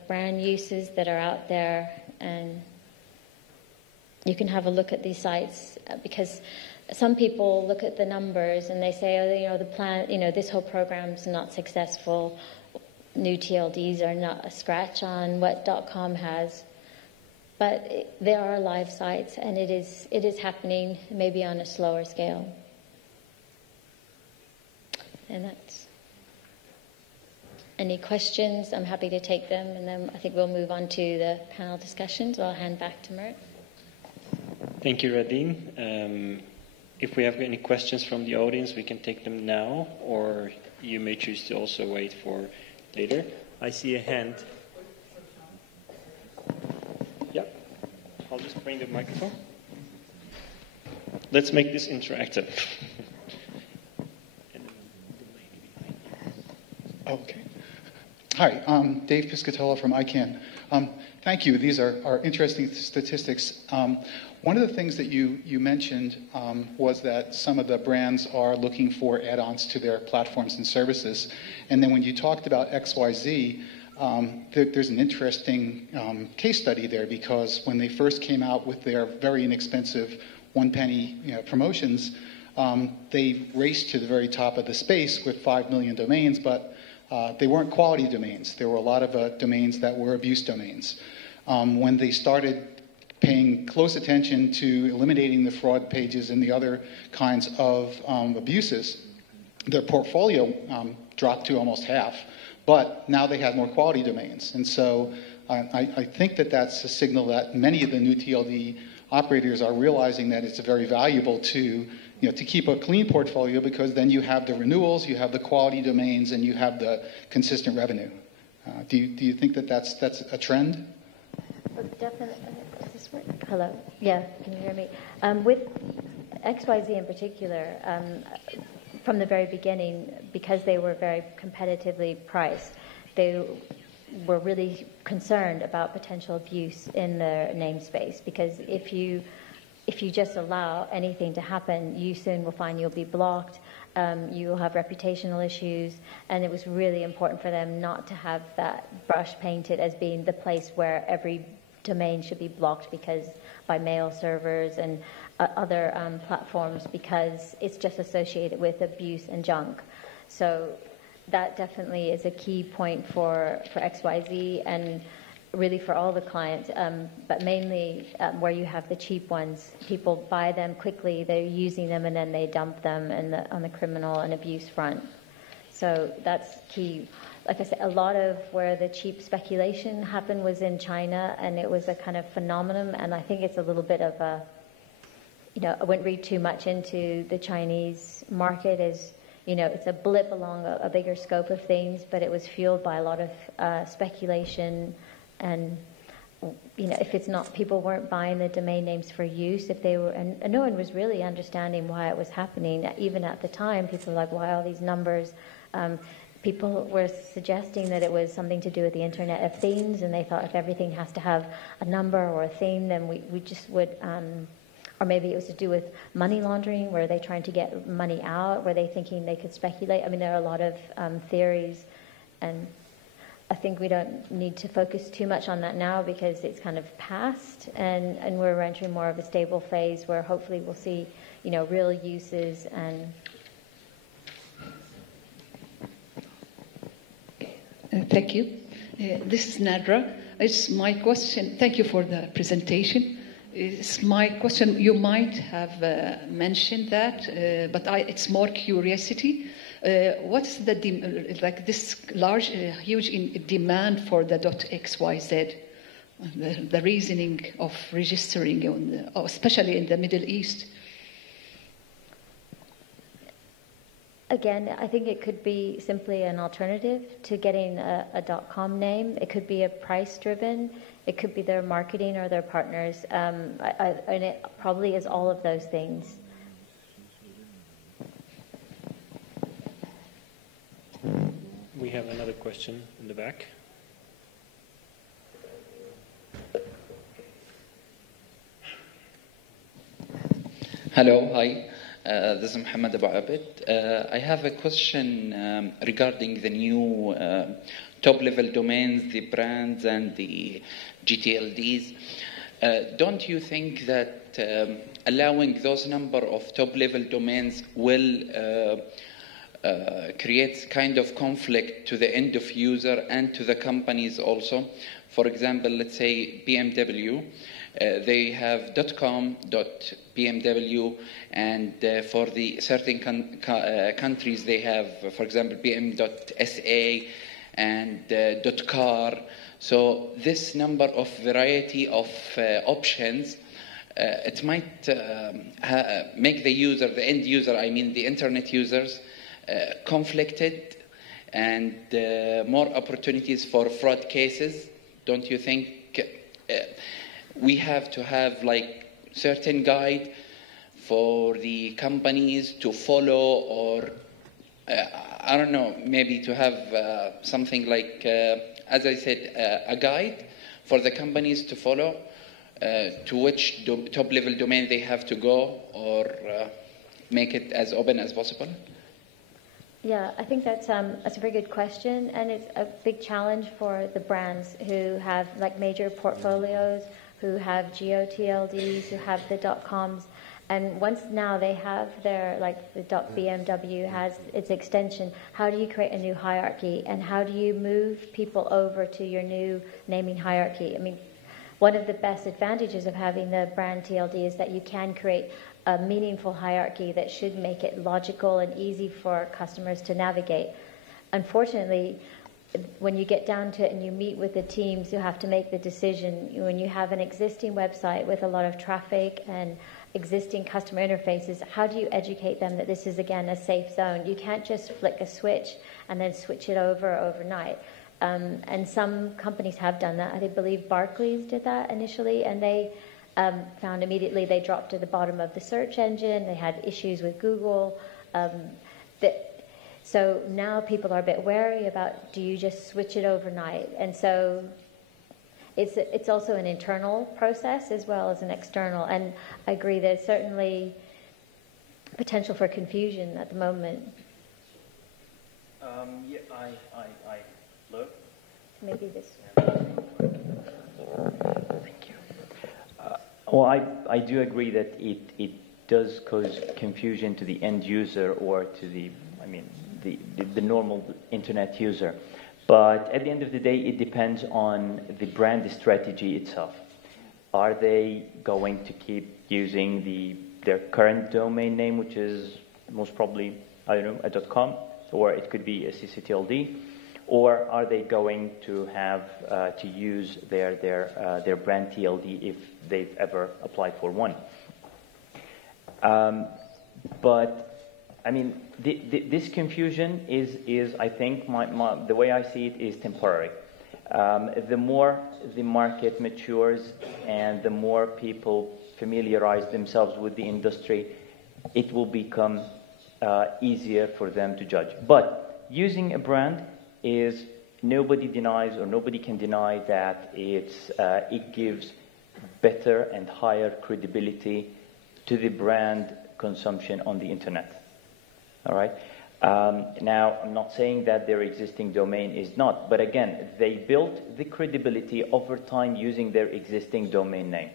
brand uses that are out there, and you can have a look at these sites, because some people look at the numbers and they say, the plan, this whole program's not successful. New TLDs are not a scratch on what .com has, but there are live sites, and it is happening, maybe on a slower scale. And that's. Any questions? I'm happy to take them, and then I think we'll move on to the panel discussions. So I'll hand back to Mert. Thank you, Radine. If we have any questions from the audience, we can take them now, or you may choose to also wait for later. I see a hand. Yeah, I'll just bring the microphone. Let's make this interactive. Okay. Hi, I'm Dave Piscatello from ICANN. Thank you. These are interesting statistics. One of the things that you mentioned was that some of the brands are looking for add-ons to their platforms and services. And then when you talked about XYZ, there's an interesting case study there, because when they first came out with their very inexpensive one-penny promotions, they raced to the very top of the space with 5 million domains, but they weren't quality domains. There were a lot of domains that were abuse domains. When they started paying close attention to eliminating the fraud pages and the other kinds of abuses, their portfolio dropped to almost half, but now they had more quality domains. And so I think that that's a signal that many of the new TLD operators are realizing that it's very valuable to keep a clean portfolio, because then you have the renewals, you have the quality domains, and you have the consistent revenue. Do you think that that's a trend? Definitely. Does this work? Hello. Yeah, can you hear me? With XYZ in particular, from the very beginning, because they were very competitively priced, they were really concerned about potential abuse in their namespace, because if you just allow anything to happen, you soon will find you'll be blocked, you will have reputational issues, and it was really important for them not to have that brush painted as being the place where every domain should be blocked because by mail servers and other platforms, because it's just associated with abuse and junk. So that definitely is a key point for XYZ and really for all the clients, but mainly where you have the cheap ones. People buy them quickly, they're using them, and then they dump them on the criminal and abuse front. So that's key. Like I said, a lot of where the cheap speculation happened was in China, and it was a kind of phenomenon, and I think it's a little bit of a, I wouldn't read too much into the Chinese market as, it's a blip along a bigger scope of things, but it was fueled by a lot of speculation. And, if it's not, people weren't buying the domain names for use, if they were, and no one was really understanding why it was happening. Even at the time, people were like, why all these numbers? People were suggesting that it was something to do with the Internet of Things, and they thought if everything has to have a number or a theme, then we just would, or maybe it was to do with money laundering. Were they trying to get money out? Were they thinking they could speculate? I mean, there are a lot of theories, and I think we don't need to focus too much on that now because it's kind of past, and we're entering more of a stable phase where hopefully we'll see, real uses and. Thank you. This is Nadra. It's my question. Thank you for the presentation. It's my question. You might have mentioned that, but it's more curiosity. What's the this large, huge demand for the .xyz? The reasoning of registering, especially in the Middle East. Again, I think it could be simply an alternative to getting a .com name. It could be a price-driven. It could be their marketing or their partners. And it probably is all of those things. We have another question in the back. Hello, hi. This is Mohammed Abu Abed. I have a question regarding the new top-level domains, the brands, and the GTLDs. Don't you think that allowing those number of top-level domains will create kind of conflict to the end of user and to the companies also? For example, let's say BMW. They have .com, .bmw, and for the certain countries they have, for example, bm.sa and .car. So this number of variety of options, it might make the user, the end user, I mean the internet users, conflicted, and more opportunities for fraud cases. Don't you think we have to have like certain guide for the companies to follow, or I don't know, maybe to have something like, as I said, a guide for the companies to follow to which top-level domain they have to go, or make it as open as possible? Yeah, I think that's a very good question, and it's a big challenge for the brands who have like major portfolios, who have geo-TLDs, who have the .coms, And once now they have their, like the .bmw has its extension, how do you create a new hierarchy? And how do you move people over to your new naming hierarchy? I mean, one of the best advantages of having the brand TLD is that you can create a meaningful hierarchy that should make it logical and easy for customers to navigate. Unfortunately, when you get down to it and you meet with the teams who have to make the decision, when you have an existing website with a lot of traffic and existing customer interfaces, how do you educate them that this is, again, a safe zone? You can't just flick a switch and then switch it over overnight. And some companies have done that. I believe Barclays did that initially, and they found immediately they dropped to the bottom of the search engine. They had issues with Google. So now people are a bit wary about, do you just switch it overnight? And so it's also an internal process as well as an external. And I agree there's certainly potential for confusion at the moment. Yeah, I look. Maybe this. Thank you. Well, I do agree that it does cause confusion to the end user or to the normal internet user. But at the end of the day, it depends on the brand strategy itself. Are they going to keep using their current domain name, which is most probably, I don't know, a .com, or it could be a ccTLD, or are they going to have to use their brand TLD if they've ever applied for one? But I mean, this confusion is I think, the way I see it, is temporary. The more the market matures and the more people familiarize themselves with the industry, it will become easier for them to judge. But using a brand is, nobody denies or nobody can deny that it gives better and higher credibility to the brand consumption on the internet. All right. Now, I'm not saying that their existing domain is not, but again, they built the credibility over time using their existing domain name.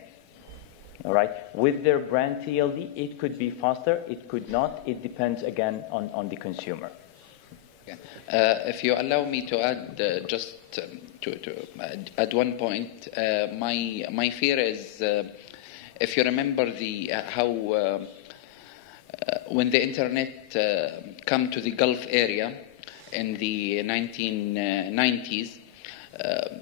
All right. With their brand TLD, it could be faster, it could not. It depends again on the consumer. If you allow me to add, just to add one point, my fear is, if you remember how. When the internet came to the Gulf area in the 1990s,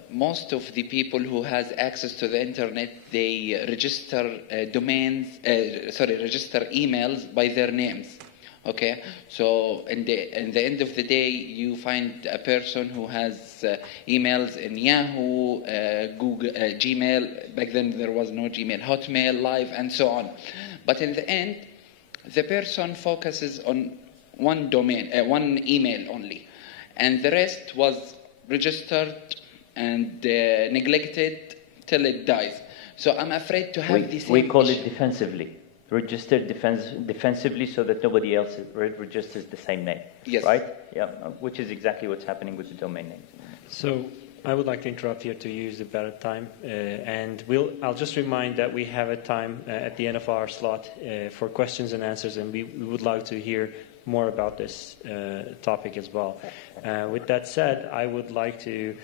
most of the people who has access to the internet, they register register emails by their names. Okay, so in the end of the day, you find a person who has emails in Yahoo, Google, Gmail. Back then there was no Gmail, Hotmail, Live, and so on. But in the end, the person focuses on one domain, one email only, and the rest was registered and neglected till it dies. So I'm afraid to have this. We call it defensively. Registered defensively, so that nobody else registers the same name. Yes. Right? Yeah. Which is exactly what's happening with the domain name. So I would like to interrupt here to use the ballot time, and I'll just remind that we have a time at the end of our slot for questions and answers, and we would like to hear more about this topic as well. With that said, I would like to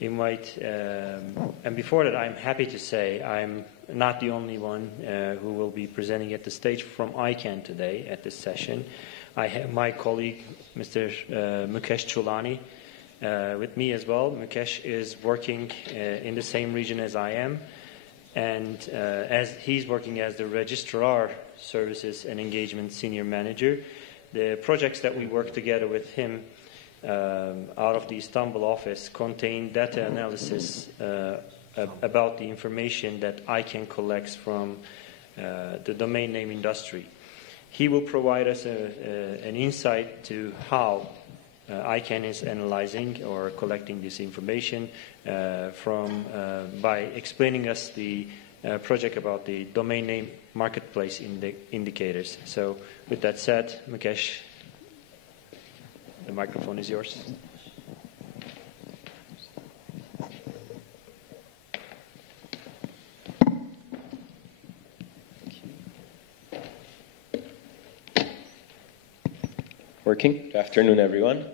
invite, and before that, I'm happy to say I'm not the only one who will be presenting at the stage from ICANN today at this session. I have my colleague, Mr. Mukesh Chulani, with me as well. Mukesh is working in the same region as I am, and as he's working as the Registrar Services and Engagement Senior Manager. The projects that we work together with him out of the Istanbul office contain data analysis about the information that ICANN collects from the domain name industry. He will provide us an insight to how ICANN is analyzing or collecting this information by explaining us the project about the domain name marketplace indicators. So with that said, Mukesh, the microphone is yours. Working. Good afternoon, everyone.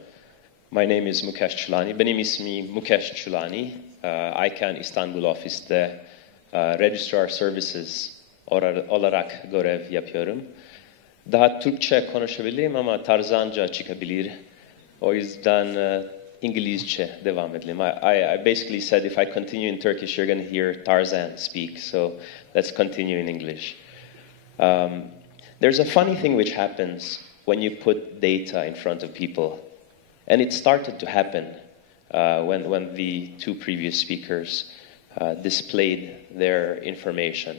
My name is Mukesh Chulani. Benim ismi Mukesh Chulani. ICANN İstanbul ofiste Registrar Services olarak görev yapıyorum. Daha Türkçe konuşabilirim ama Tarzanca çıkabilir. O yüzden İngilizce devam edelim. I basically said if I continue in Turkish, you're going to hear Tarzan speak. So let's continue in English. There's a funny thing which happens when you put data in front of people. And it started to happen when the two previous speakers displayed their information.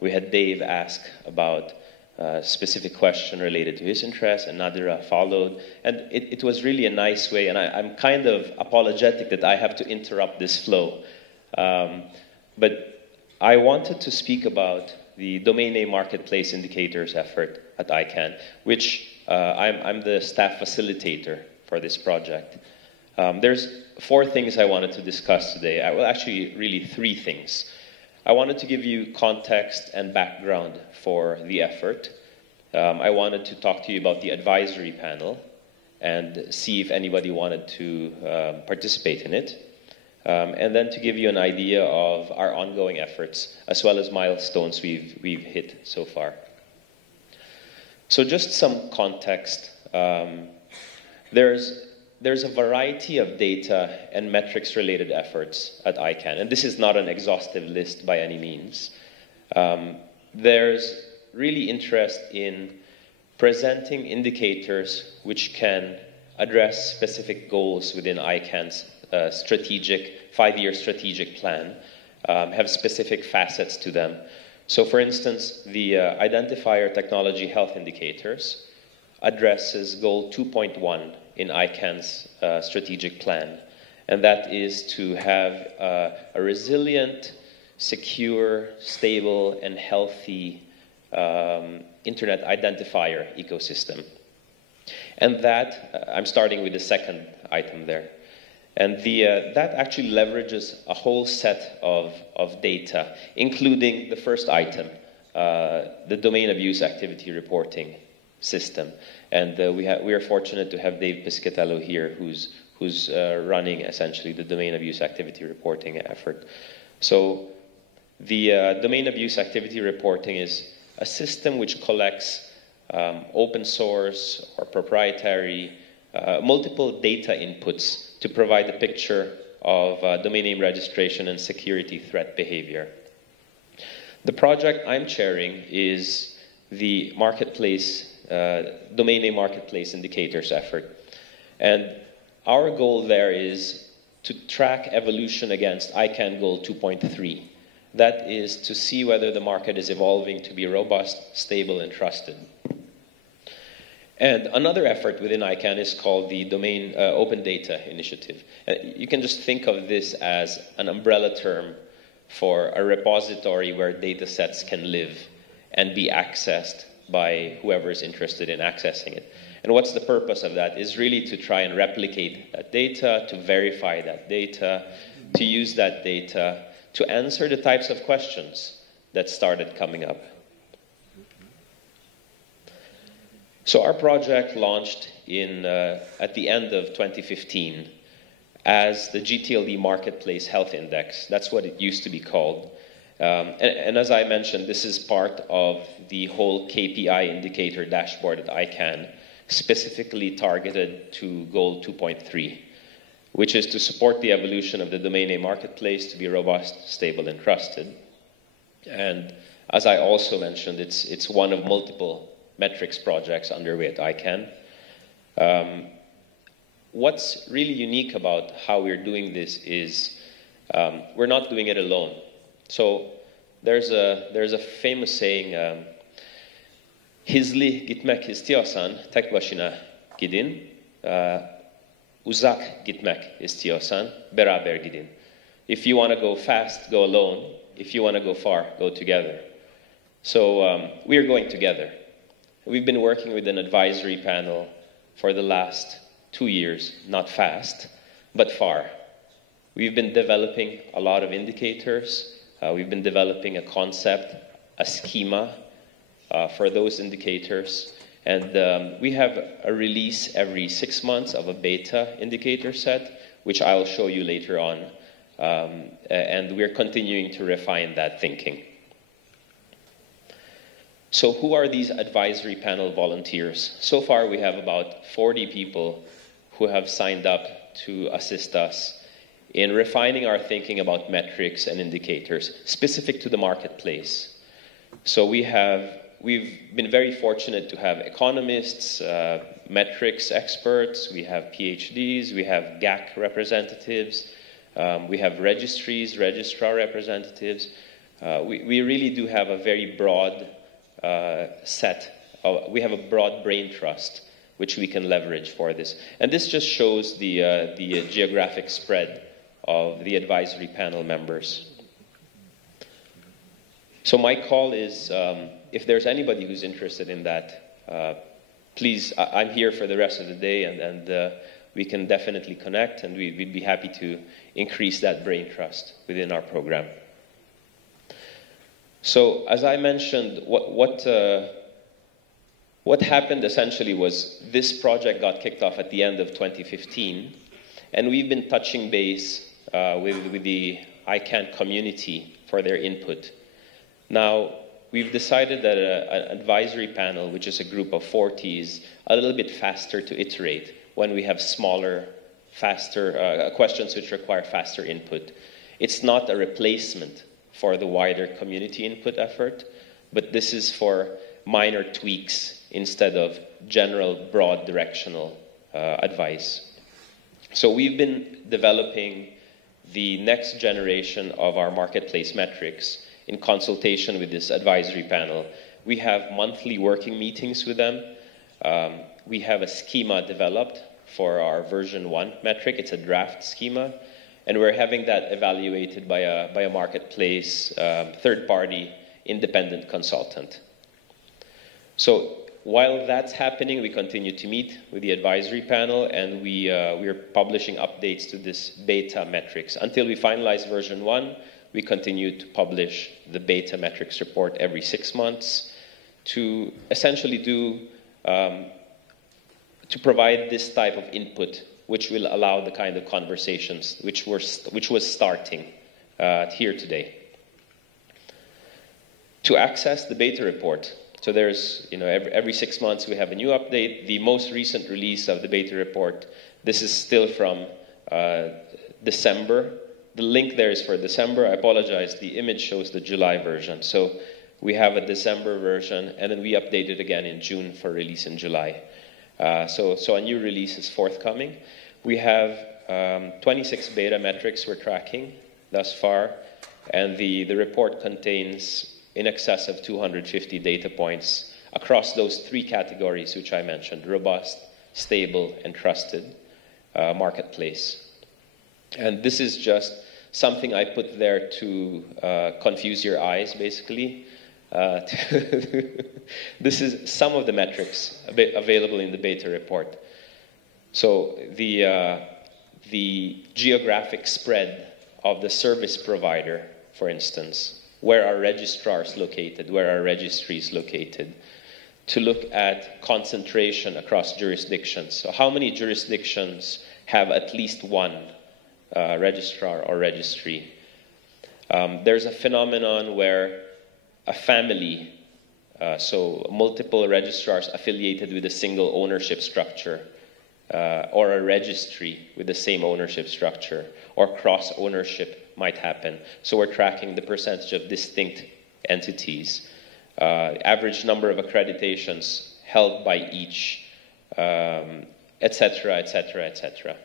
We had Dave ask about a specific question related to his interest, and Nadira followed. And it was really a nice way, and I'm kind of apologetic that I have to interrupt this flow. But I wanted to speak about the domain name marketplace indicators effort at ICANN, which I'm the staff facilitator for this project. There's 4 things I wanted to discuss today. Well, actually, really 3 things. I wanted to give you context and background for the effort. I wanted to talk to you about the advisory panel and see if anybody wanted to participate in it. And then to give you an idea of our ongoing efforts, as well as milestones we've hit so far. So just some context. There's a variety of data and metrics-related efforts at ICANN, and this is not an exhaustive list by any means. There's really interest in presenting indicators which can address specific goals within ICANN's 5-year strategic plan, have specific facets to them. So for instance, the Identifier Technology Health Indicators addresses goal 2.1 in ICANN's strategic plan, and that is to have a resilient, secure, stable, and healthy internet identifier ecosystem. And that, I'm starting with the second item there. And that actually leverages a whole set of data, including the first item, the domain abuse activity reporting system. And we are fortunate to have Dave Piscatello here, who's running essentially the domain abuse activity reporting effort. So the domain abuse activity reporting is a system which collects open source or proprietary multiple data inputs to provide a picture of domain name registration and security threat behavior. The project I'm chairing is the marketplace, domain name marketplace indicators effort. And our goal there is to track evolution against ICANN goal 2.3. That is to see whether the market is evolving to be robust, stable, and trusted. And another effort within ICANN is called the Domain Open Data Initiative. You can just think of this as an umbrella term for a repository where data sets can live and be accessed by whoever is interested in accessing it. And what's the purpose of that is really to try and replicate that data, to verify that data, to use that data to answer the types of questions that started coming up. So our project launched at the end of 2015 as the GTLD Marketplace Health Index. That's what it used to be called. And as I mentioned, this is part of the whole KPI indicator dashboard at ICANN, specifically targeted to goal 2.3, which is to support the evolution of the domain name marketplace to be robust, stable, and trusted. And as I also mentioned, it's one of multiple metrics projects underway at ICANN. What's really unique about how we're doing this is we're not doing it alone. So there's a famous saying, hızlı gitmek istiyorsan tek başına gidin, uzak gitmek istiyorsan beraber gidin. If you want to go fast, go alone. If you want to go far, go together. So we are going together. We've been working with an advisory panel for the last 2 years, not fast, but far. We've been developing a lot of indicators. We've been developing a concept, a schema for those indicators. And we have a release every 6 months of a beta indicator set, which I'll show you later on. And we're continuing to refine that thinking. So who are these advisory panel volunteers? So far, we have about 40 people who have signed up to assist us in refining our thinking about metrics and indicators specific to the marketplace. So we've been very fortunate to have economists, metrics experts, we have PhDs, we have GAC representatives, we have registries, registrar representatives. We really do have a very broad we have a broad brain trust which we can leverage for this. And this just shows the geographic spread of the advisory panel members. So my call is, if there's anybody who's interested in that, please, I'm here for the rest of the day, and we can definitely connect, and we'd be happy to increase that brain trust within our program. So, as I mentioned, what happened essentially was this project got kicked off at the end of 2015, and we've been touching base with the ICANN community for their input. Now, we've decided that an advisory panel, which is a group of 40, is a little bit faster to iterate when we have smaller, faster questions which require faster input. It's not a replacement for the wider community input effort, but this is for minor tweaks instead of general, broad, directional advice. So we've been developing the next generation of our marketplace metrics in consultation with this advisory panel. We have monthly working meetings with them. We have a schema developed for our version 1 metric. It's a draft schema. And we're having that evaluated by a marketplace third-party independent consultant. So while that's happening, we continue to meet with the advisory panel, and we're publishing updates to this beta metrics. Until we finalize version 1, we continue to publish the beta metrics report every 6 months to essentially to provide this type of input, which will allow the kind of conversations which was starting here today. To access the beta report, so there's, every 6 months we have a new update. The most recent release of the beta report, this is still from December. The link there is for December. I apologize, the image shows the July version. So we have a December version, and then we update it again in June for release in July. So a new release is forthcoming. We have 26 beta metrics we're tracking thus far, and the report contains in excess of 250 data points across those 3 categories which I mentioned: robust, stable, and trusted marketplace. And this is just something I put there to confuse your eyes, basically. This is some of the metrics available in the beta report. So the geographic spread of the service provider, for instance, where are registrars located, where are registries located, to look at concentration across jurisdictions. So how many jurisdictions have at least one registrar or registry? There's a phenomenon where a family, so multiple registrars affiliated with a single ownership structure, or a registry with the same ownership structure, or cross-ownership might happen. So we're tracking the percentage of distinct entities, average number of accreditations held by each, et cetera, et cetera, et cetera.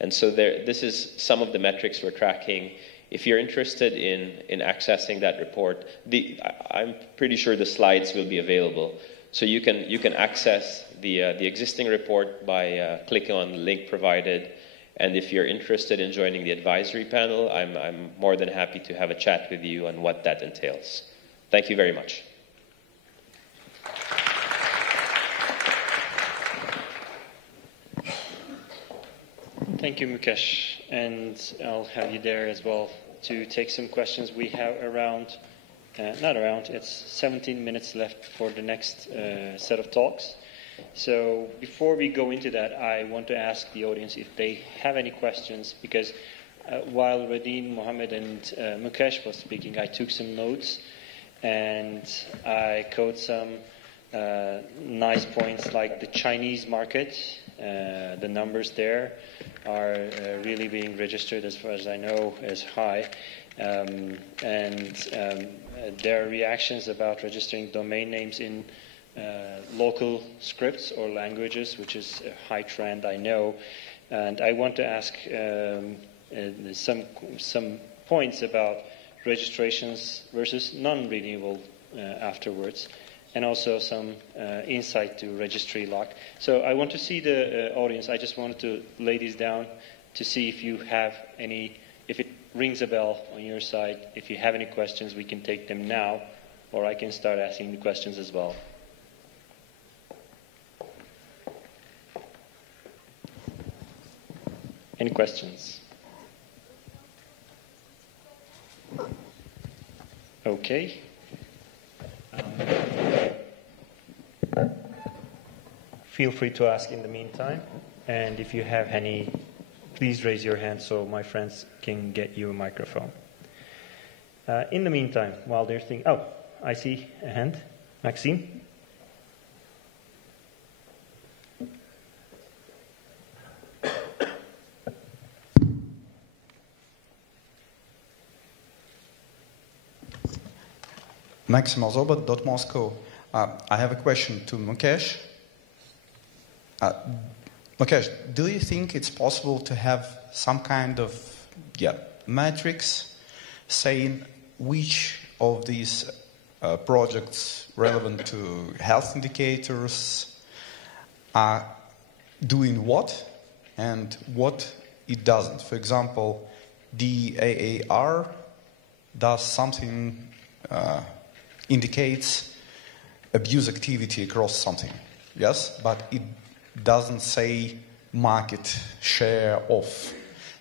And so this is some of the metrics we're tracking. If you're interested in accessing that report, I'm pretty sure the slides will be available. So you can access the existing report by clicking on the link provided. And if you're interested in joining the advisory panel, I'm more than happy to have a chat with you on what that entails. Thank you very much. Thank you, Mukesh. And I'll have you there as well to take some questions. We have it's 17 minutes left for the next set of talks. So before we go into that, I want to ask the audience if they have any questions, because while Radin, Mohammed, and Mukesh was speaking, I took some notes, and I caught some nice points like the Chinese market. The numbers there are really being registered, as far as I know, as high. And there are reactions about registering domain names in local scripts or languages, which is a high trend, I know. And I want to ask some points about registrations versus non-renewal afterwards, and also some insight to registry lock. So I want to see the audience. I just wanted to lay these down to see if you have any, if it rings a bell on your side. If you have any questions, we can take them now, or I can start asking the questions as well. Any questions? Okay. Feel free to ask in the meantime, and if you have any, please raise your hand so my friends can get you a microphone. In the meantime, while they're thinking, oh, I see a hand. Maxime? Maxim Alzoba.Moscow. I have a question to Mukesh. Mukesh, do you think it's possible to have some kind of metrics saying which of these projects relevant to health indicators are doing what and what it doesn't? For example, DAAR does something indicates abuse activity across something, yes, but it doesn't say market share of.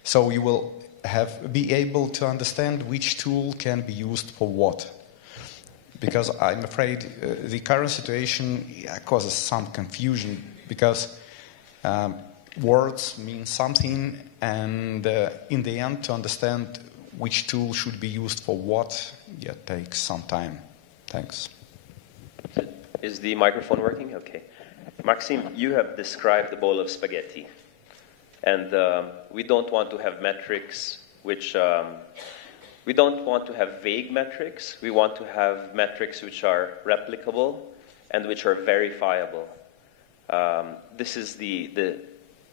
So you will be able to understand which tool can be used for what. Because I'm afraid the current situation causes some confusion, because words mean something, and in the end to understand which tool should be used for what takes some time. Thanks. Is the microphone working? Okay. Maxime, you have described a bowl of spaghetti. And we don't want to have metrics which... we don't want to have vague metrics. We want to have metrics which are replicable and which are verifiable. This is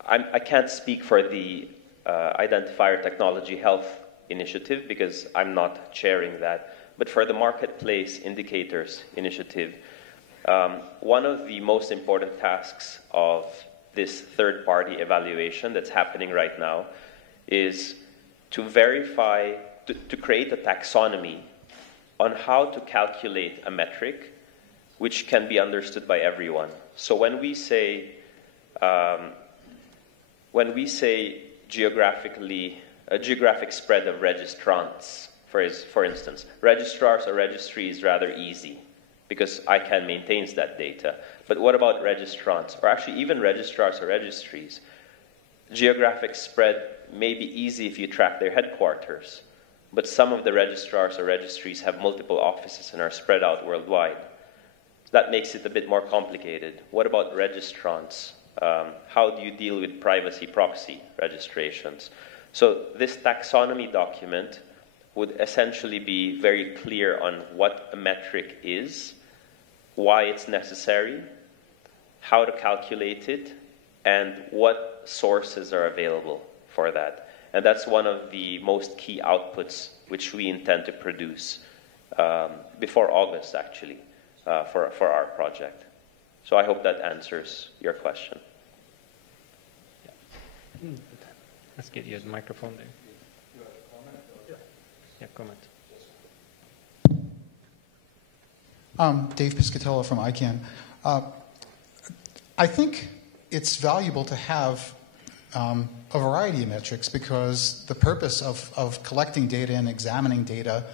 I can't speak for the Identifier Technology Health Initiative because I'm not chairing that. But for the Marketplace Indicators Initiative, one of the most important tasks of this third-party evaluation that's happening right now is to verify, to create a taxonomy on how to calculate a metric which can be understood by everyone. So when we say a geographic spread of registrants, for instance, registrars or registry is rather easy because ICANN maintains that data. But what about registrants, or actually even registrars or registries? Geographic spread may be easy if you track their headquarters, but some of the registrars or registries have multiple offices and are spread out worldwide. That makes it a bit more complicated. What about registrants? How do you deal with privacy proxy registrations? So this taxonomy document would essentially be very clear on what a metric is, why it's necessary, how to calculate it, and what sources are available for that. And that's one of the most key outputs which we intend to produce before August, actually, for our project. So I hope that answers your question. Yeah. Let's get you a microphone there. Yeah, comment. Dave Piscatella from ICANN. I think it's valuable to have a variety of metrics because the purpose of collecting data and examining data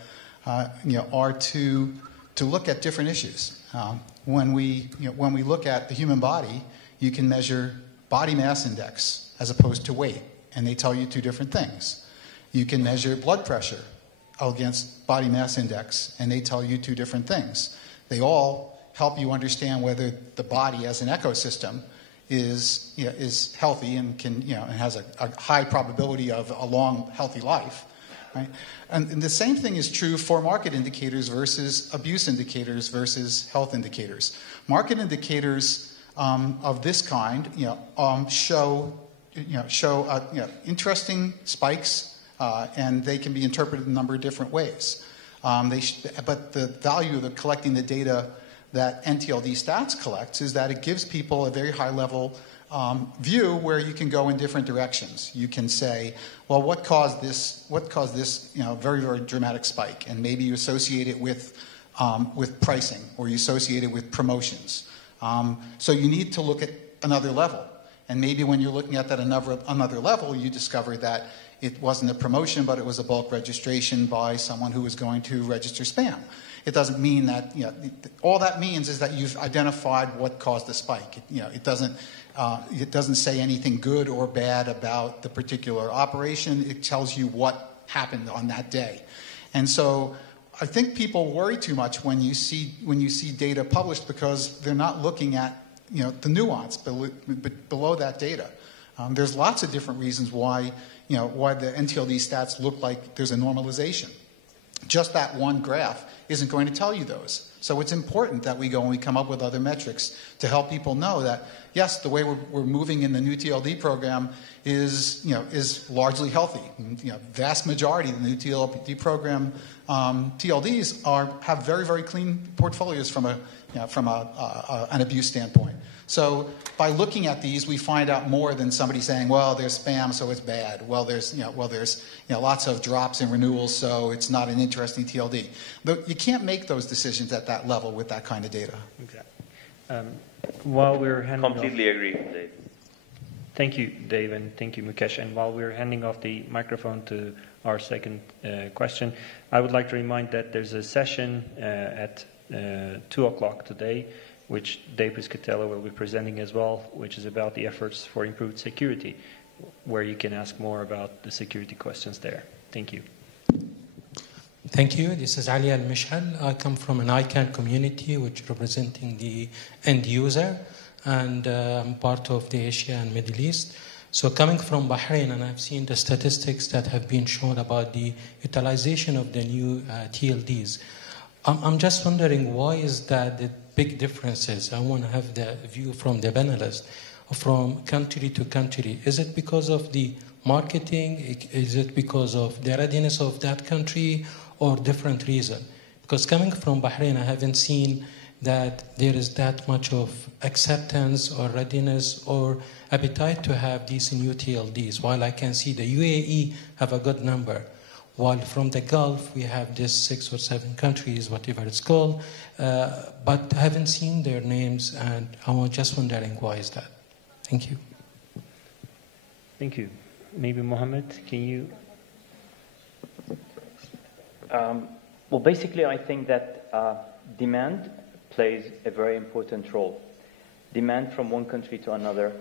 are to to look at different issues. When we look at the human body, you can measure body mass index as opposed to weight, and they tell you two different things. You can measure blood pressure against body mass index, and they tell you two different things. They all help you understand whether the body as an ecosystem is healthy and and has a high probability of a long, healthy life. Right? And the same thing is true for market indicators versus abuse indicators versus health indicators. Market indicators of this kind, show interesting spikes, and they can be interpreted in a number of different ways. But the value of collecting the data that NTLD stats collects is that it gives people a very high level view where you can go in different directions. You can say, well, what caused this very, very dramatic spike? And maybe you associate it with pricing, or you associate it with promotions. So you need to look at another level. And maybe when you're looking at that another level, you discover that it wasn't a promotion, but it was a bulk registration by someone who was going to register spam. It doesn't mean that, all that means is that you've identified what caused the spike. It doesn't say anything good or bad about the particular operation. It tells you what happened on that day. And so I think people worry too much when you see data published, because they're not looking at the nuance below that data. There's lots of different reasons why the NTLD stats look like there's a normalization. Just that one graph isn't going to tell you those. So it's important that we go and we come up with other metrics to help people know that, yes, the way we're moving in the new TLD program is largely healthy. Vast majority of the new TLD program TLDs have very, very clean portfolios from an abuse standpoint. So by looking at these, we find out more than somebody saying, well, there's spam, so it's bad. Well, there's lots of drops in renewals, so it's not an interesting TLD. But you can't make those decisions at that level with that kind of data. Exactly. While we're handing completely agree, Dave. Thank you, Dave, and thank you, Mukesh. And while we're handing off the microphone to our second question, I would like to remind that there's a session at 2 o'clock today, which Dave Piscatella will be presenting as well, which is about the efforts for improved security, where you can ask more about the security questions there. Thank you. Thank you. This is Ali Al-Mishal. I come from an ICANN community, which representing the end user, and I'm part of the Asia and Middle East. So coming from Bahrain, and I've seen the statistics that have been shown about the utilization of the new TLDs. I'm just wondering, why is that the big differences? I want to have the view from the panelists, from country to country. Is it because of the marketing? Is it because of the readiness of that country, or different reason? Because coming from Bahrain, I haven't seen that there is that much of acceptance or readiness or appetite to have these new TLDs, while I can see the UAE have a good number. While from the Gulf, we have just 6 or 7 countries, whatever it's called, but I haven't seen their names, and I'm just wondering why is that. Thank you. Thank you. Maybe Mohammed, can you? Well, basically, I think that demand plays a very important role. Demand from one country to another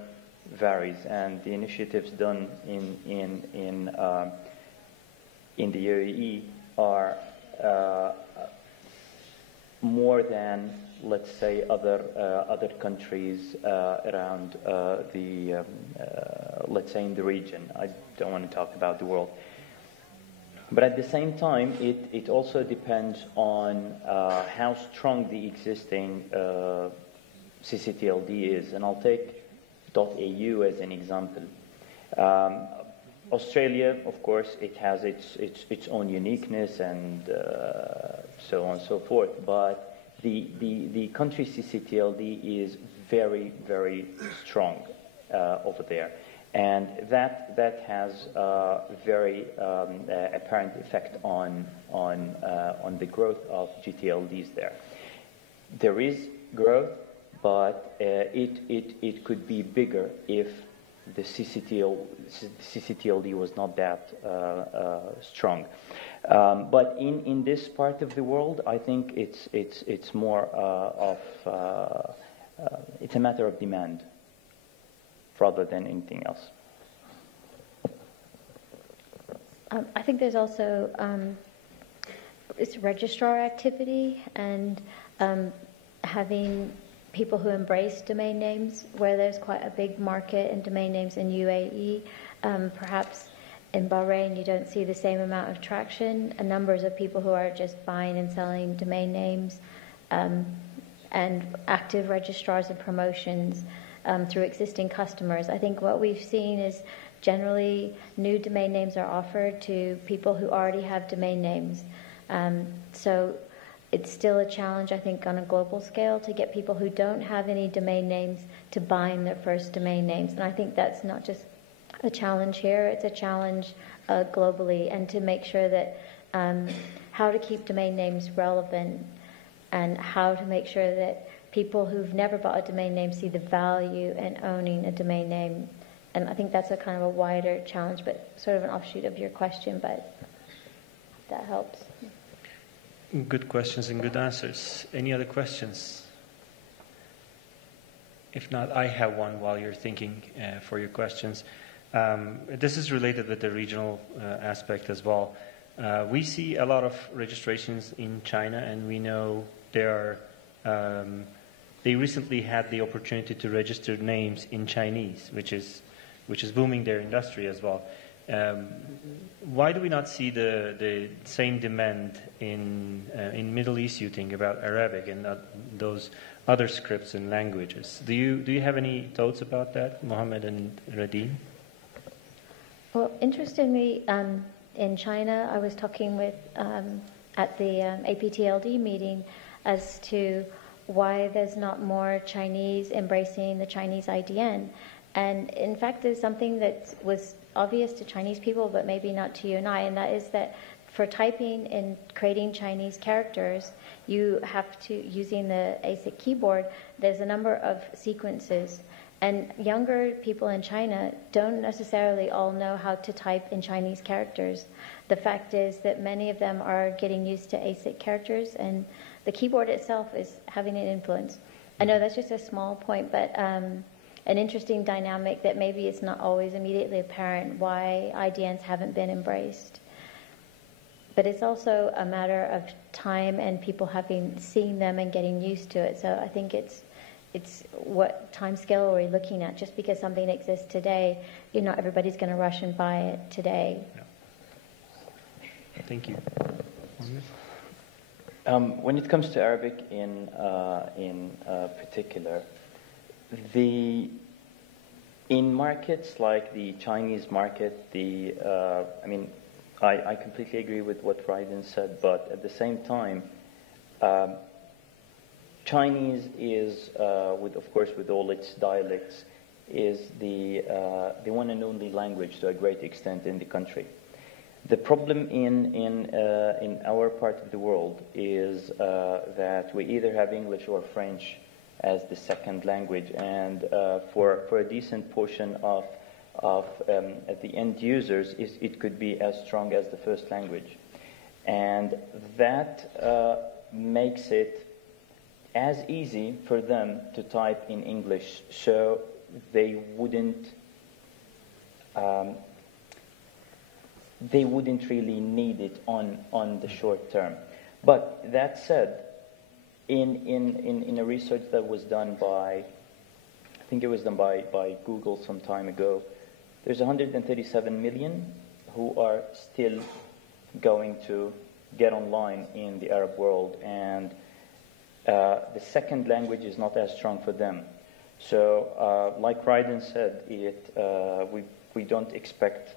varies, and the initiatives done in the UAE are more than, let's say, other countries around let's say, in the region. I don't want to talk about the world. But at the same time, it also depends on how strong the existing CCTLD is. And I'll take .au as an example. Australia, of course, it has its own uniqueness and so on and so forth. But the country CCTLD is very, very strong over there. And that has a very apparent effect on the growth of GTLDs there. There is growth, but it could be bigger if the CCTLD was not that strong. But in this part of the world, I think it's more it's a matter of demand rather than anything else. I think there's also it's registrar activity and having people who embrace domain names, where there's quite a big market in domain names in UAE. Perhaps in Bahrain you don't see the same amount of traction, and numbers of people who are just buying and selling domain names, and active registrars and promotions through existing customers. I think what we've seen is generally new domain names are offered to people who already have domain names. So it's still a challenge, I think, on a global scale to get people who don't have any domain names to buying their first domain names. And I think that's not just a challenge here, it's a challenge globally, and to make sure that how to keep domain names relevant and how to make sure that people who've never bought a domain name see the value in owning a domain name. And I think that's a kind of a wider challenge, but sort of an offshoot of your question, but that helps. Good questions and good answers. Any other questions? If not, I have one while you're thinking for your questions. This is related with the regional aspect as well. We see a lot of registrations in China, and we know there are, they recently had the opportunity to register names in Chinese, which is booming their industry as well. Why do we not see the same demand in Middle East? You think about Arabic and those other scripts and languages. Do you have any thoughts about that, Mohammed and Radin? Well, interestingly, in China, I was talking with at the APTLD meeting as to why there's not more Chinese embracing the Chinese IDN. And in fact, there's something that was obvious to Chinese people, but maybe not to you and I, and that is that for typing and creating Chinese characters, you have to, using the ASIC keyboard, there's a number of sequences. And younger people in China don't necessarily all know how to type in Chinese characters. The fact is that many of them are getting used to ASIC characters, and the keyboard itself is having an influence. I know that's just a small point, but an interesting dynamic that maybe it's not always immediately apparent why IDNs haven't been embraced. But it's also a matter of time and people having seen them and getting used to it. So I think it's what time scale are we looking at? Just because something exists today, not everybody's going to rush and buy it today. Yeah. Thank you. When it comes to Arabic in particular, in markets like the Chinese market, I completely agree with what Raiden said, but at the same time, Chinese is, of course, with all its dialects, is the one and only language to a great extent in the country. The problem in our part of the world is that we either have English or French as the second language, and for a decent portion of the end users, it could be as strong as the first language, and that makes it as easy for them to type in English, so they wouldn't really need it on the short term. But that said, in a research that was done by, I think it was done by Google some time ago, there's 137 million who are still going to get online in the Arab world, and the second language is not as strong for them. So, like Raiden said, we don't expect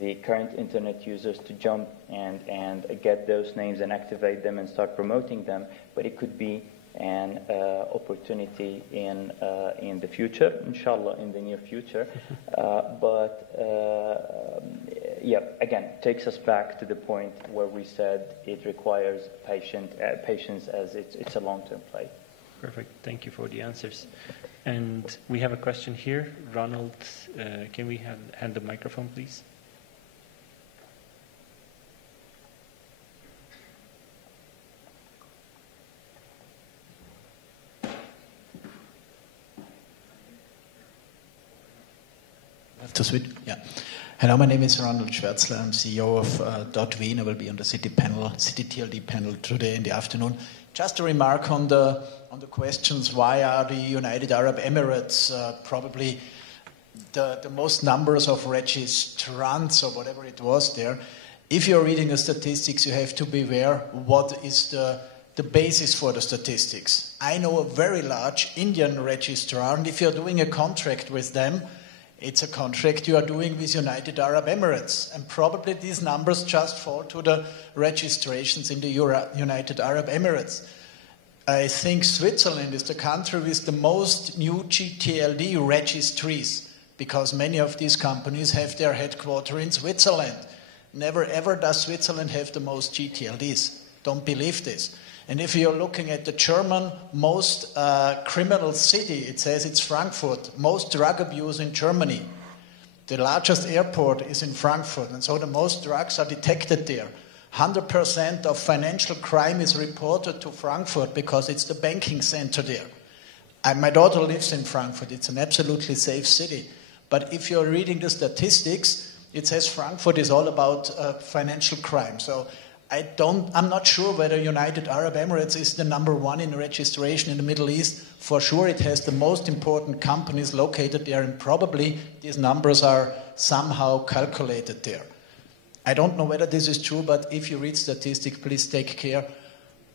the current internet users to jump and get those names and activate them and start promoting them, but it could be an opportunity in the future, inshallah, in the near future. Again, takes us back to the point where we said it requires patience, as it's a long-term play. Perfect. Thank you for the answers. And we have a question here. Ronald, can we hand the microphone, please? To switch? Yeah. Hello, my name is Ronald Schwärzler. I'm CEO of .Wien. I will be on the city TLD panel today in the afternoon. Just a remark on the questions. Why are the United Arab Emirates probably the most numbers of registrants or whatever it was there? If you're reading the statistics, you have to be aware what is the basis for the statistics. I know a very large Indian registrar, and if you're doing a contract with them, it's a contract you are doing with United Arab Emirates, and probably these numbers just fall to the registrations in the United Arab Emirates. I think Switzerland is the country with the most new GTLD registries, because many of these companies have their headquarters in Switzerland. Never ever does Switzerland have the most GTLDs. Don't believe this. And if you're looking at the German most criminal city, it says it's Frankfurt, most drug abuse in Germany. The largest airport is in Frankfurt, and so the most drugs are detected there. 100% of financial crime is reported to Frankfurt because it's the banking center there. My daughter lives in Frankfurt. It's an absolutely safe city. But if you're reading the statistics, it says Frankfurt is all about financial crime. So I'm not sure whether United Arab Emirates is the #1 in registration in the Middle East. For sure it has the most important companies located there, and probably these numbers are somehow calculated there. I don't know whether this is true, but if you read statistics, please take care.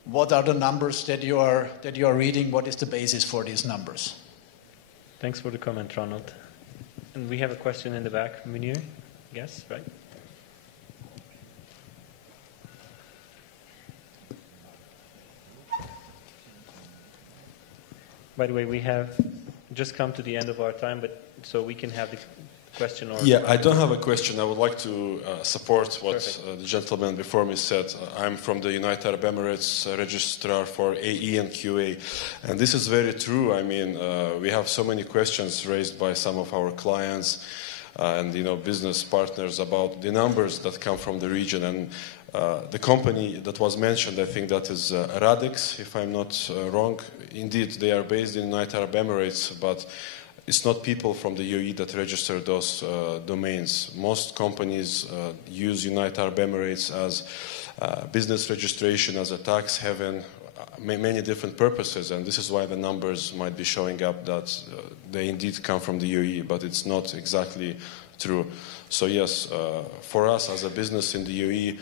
What are the numbers that you are reading? What is the basis for these numbers? Thanks for the comment, Ronald. And we have a question in the back. Munir? Yes, right? By the way, we have just come to the end of our time, but so we can have the question. Or yeah, I don't have a question. I would like to support what the gentleman before me said. I'm from the United Arab Emirates registrar for AE and QA, and this is very true. I mean, we have so many questions raised by some of our clients and business partners about the numbers that come from the region. And the company that was mentioned, I think that is Radix, if I'm not wrong. Indeed, they are based in the United Arab Emirates, but it's not people from the UAE that register those domains. Most companies use United Arab Emirates as business registration, as a tax haven, many different purposes, and this is why the numbers might be showing up that they indeed come from the UAE, but it's not exactly true. So yes, for us as a business in the UAE,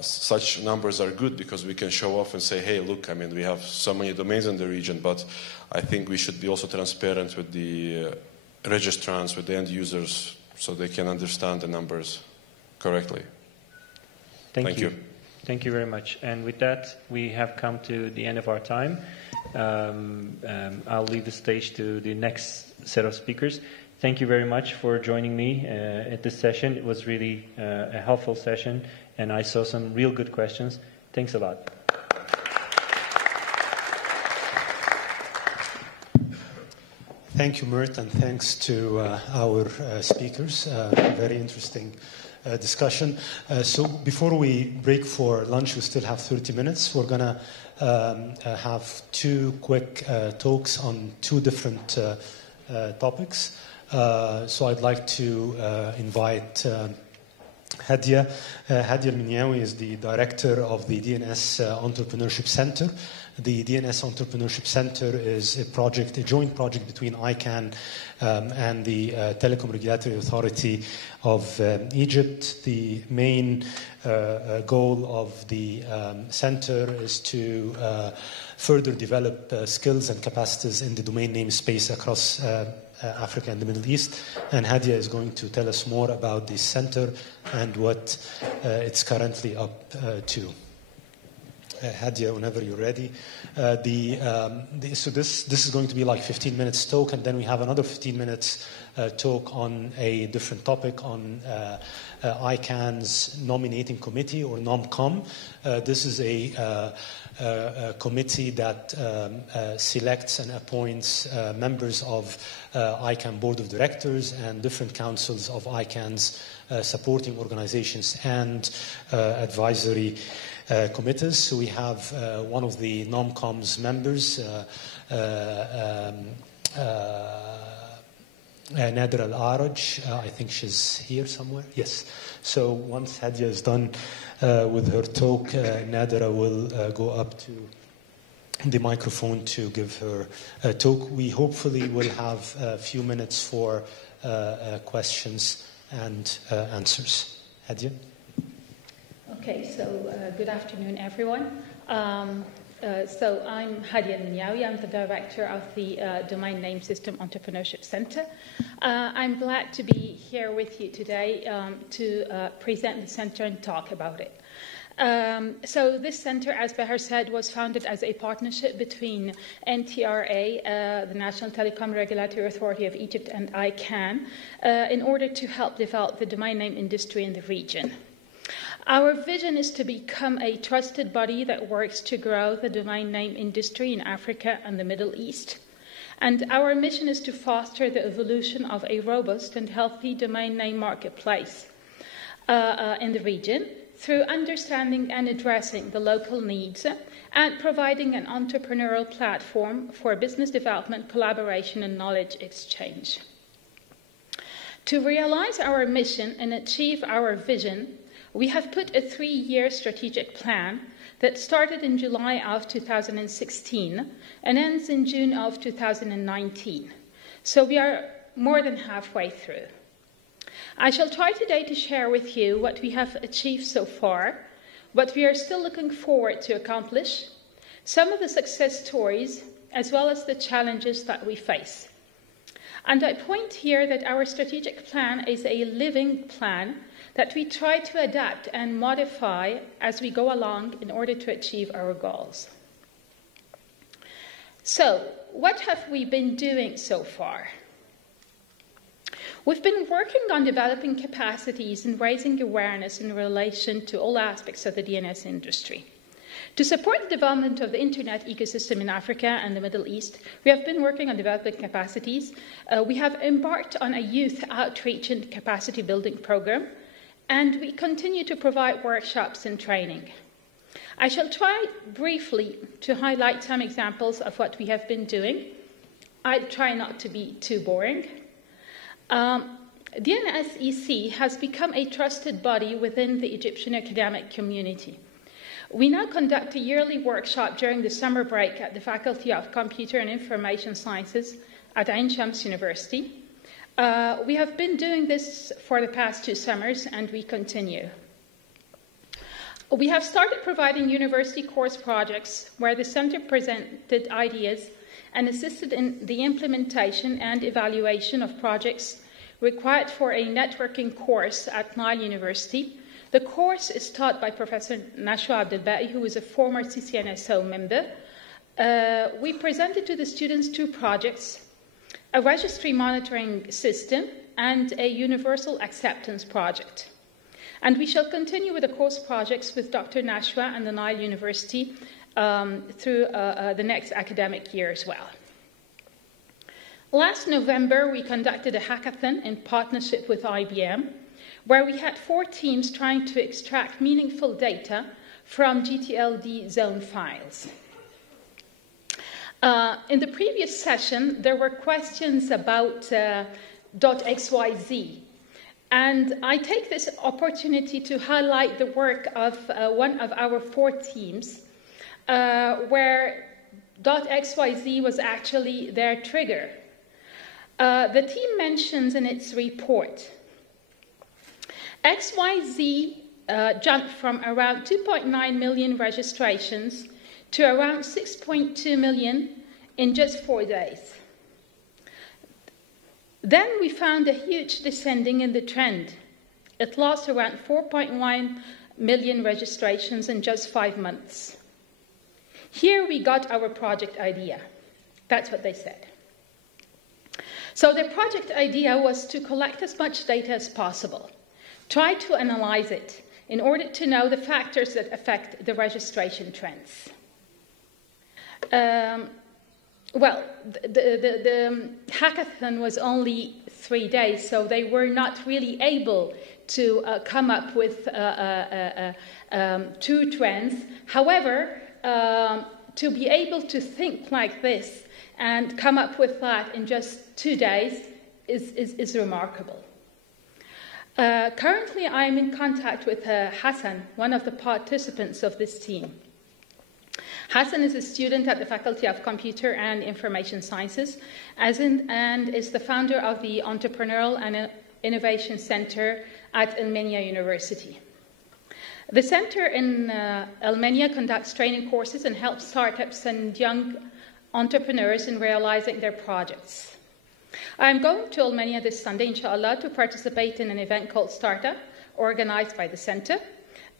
such numbers are good because we can show off and say, hey, look, I mean, we have so many domains in the region, but I think we should be also transparent with the registrants, with the end users, so they can understand the numbers correctly. Thank you. Thank you very much. And with that, we have come to the end of our time. I'll leave the stage to the next set of speakers. Thank you very much for joining me at this session. It was really a helpful session, and I saw some real good questions. Thanks a lot. Thank you, Mert, and thanks to our speakers. Very interesting discussion. So before we break for lunch, we still have 30 minutes. We're going to have two quick talks on two different topics. So I'd like to invite Hadia. Hadia Al-Minyawi is the director of the DNS Entrepreneurship Center. The DNS Entrepreneurship Center is a joint project between ICANN and the Telecom Regulatory Authority of Egypt. The main goal of the center is to further develop skills and capacities in the domain name space across Africa and the Middle East. And Hadia is going to tell us more about the center and what it's currently up to. Hadia, whenever you're ready. So this is going to be like 15 minutes talk, and then we have another 15 minutes talk on a different topic on ICANN's nominating committee, or NOMCOM. This is a committee that selects and appoints members of ICANN board of directors and different councils of ICANN's supporting organizations and advisory committees. So we have one of the NOMCOM's members, Nader Al-Araj. I think she's here somewhere. Yes. So once Hadia is done with her talk, Nadira will go up to the microphone to give her talk. We hopefully will have a few minutes for questions and answers. Hadia? Okay, so good afternoon, everyone. So I'm Hadia Minyawi. I'm the director of the Domain Name System Entrepreneurship Center. I'm glad to be here with you today to present the center and talk about it. So this center, as Bahar said, was founded as a partnership between NTRA, the National Telecom Regulatory Authority of Egypt, and ICANN in order to help develop the domain name industry in the region. Our vision is to become a trusted body that works to grow the domain name industry in Africa and the Middle East. And our mission is to foster the evolution of a robust and healthy domain name marketplace in the region through understanding and addressing the local needs and providing an entrepreneurial platform for business development, collaboration, and knowledge exchange. To realize our mission and achieve our vision, we have put a 3-year strategic plan that started in July of 2016 and ends in June of 2019. So we are more than halfway through. I shall try today to share with you what we have achieved so far, what we are still looking forward to accomplish, some of the success stories, as well as the challenges that we face. And I point here that our strategic plan is a living plan that we try to adapt and modify as we go along in order to achieve our goals. So, what have we been doing so far? We've been working on developing capacities and raising awareness in relation to all aspects of the DNS industry. To support the development of the Internet ecosystem in Africa and the Middle East, we have been working on developing capacities. We have embarked on a youth outreach and capacity building program, and we continue to provide workshops and training. I shall try briefly to highlight some examples of what we have been doing. I'll try not to be too boring. DNSEC has become a trusted body within the Egyptian academic community. We now conduct a yearly workshop during the summer break at the Faculty of Computer and Information Sciences at Ain Shams University. We have been doing this for the past 2 summers, and we continue. We have started providing university course projects where the center presented ideas and assisted in the implementation and evaluation of projects required for a networking course at Nile University. The course is taught by Professor Nashwa Abdelbaki, who is a former CCNSO member. We presented to the students 2 projects: a registry monitoring system and a universal acceptance project. And we shall continue with the course projects with Dr. Nashwa and the Nile University through the next academic year as well. Last November, we conducted a hackathon in partnership with IBM, where we had 4 teams trying to extract meaningful data from GTLD zone files. In the previous session, there were questions about .xyz, and I take this opportunity to highlight the work of one of our 4 teams, where .xyz was actually their trigger. The team mentions in its report, XYZ jumped from around 2.9 million registrations to around 6.2 million in just 4 days. Then we found a huge descending in the trend. It lost around 4.1 million registrations in just 5 months. Here we got our project idea. That's what they said. So the project idea was to collect as much data as possible, try to analyze it in order to know the factors that affect the registration trends. Well, the hackathon was only 3 days, so they were not really able to come up with true trends. However, to be able to think like this and come up with that in just 2 days is remarkable. Currently, I am in contact with Hassan, one of the participants of this team. Hassan is a student at the Faculty of Computer and Information Sciences and is the founder of the Entrepreneurial and Innovation Center at Almenia University. The center in Almenia conducts training courses and helps startups and young entrepreneurs in realizing their projects. I'm going to Almenia this Sunday, inshallah, to participate in an event called Startup, organized by the center.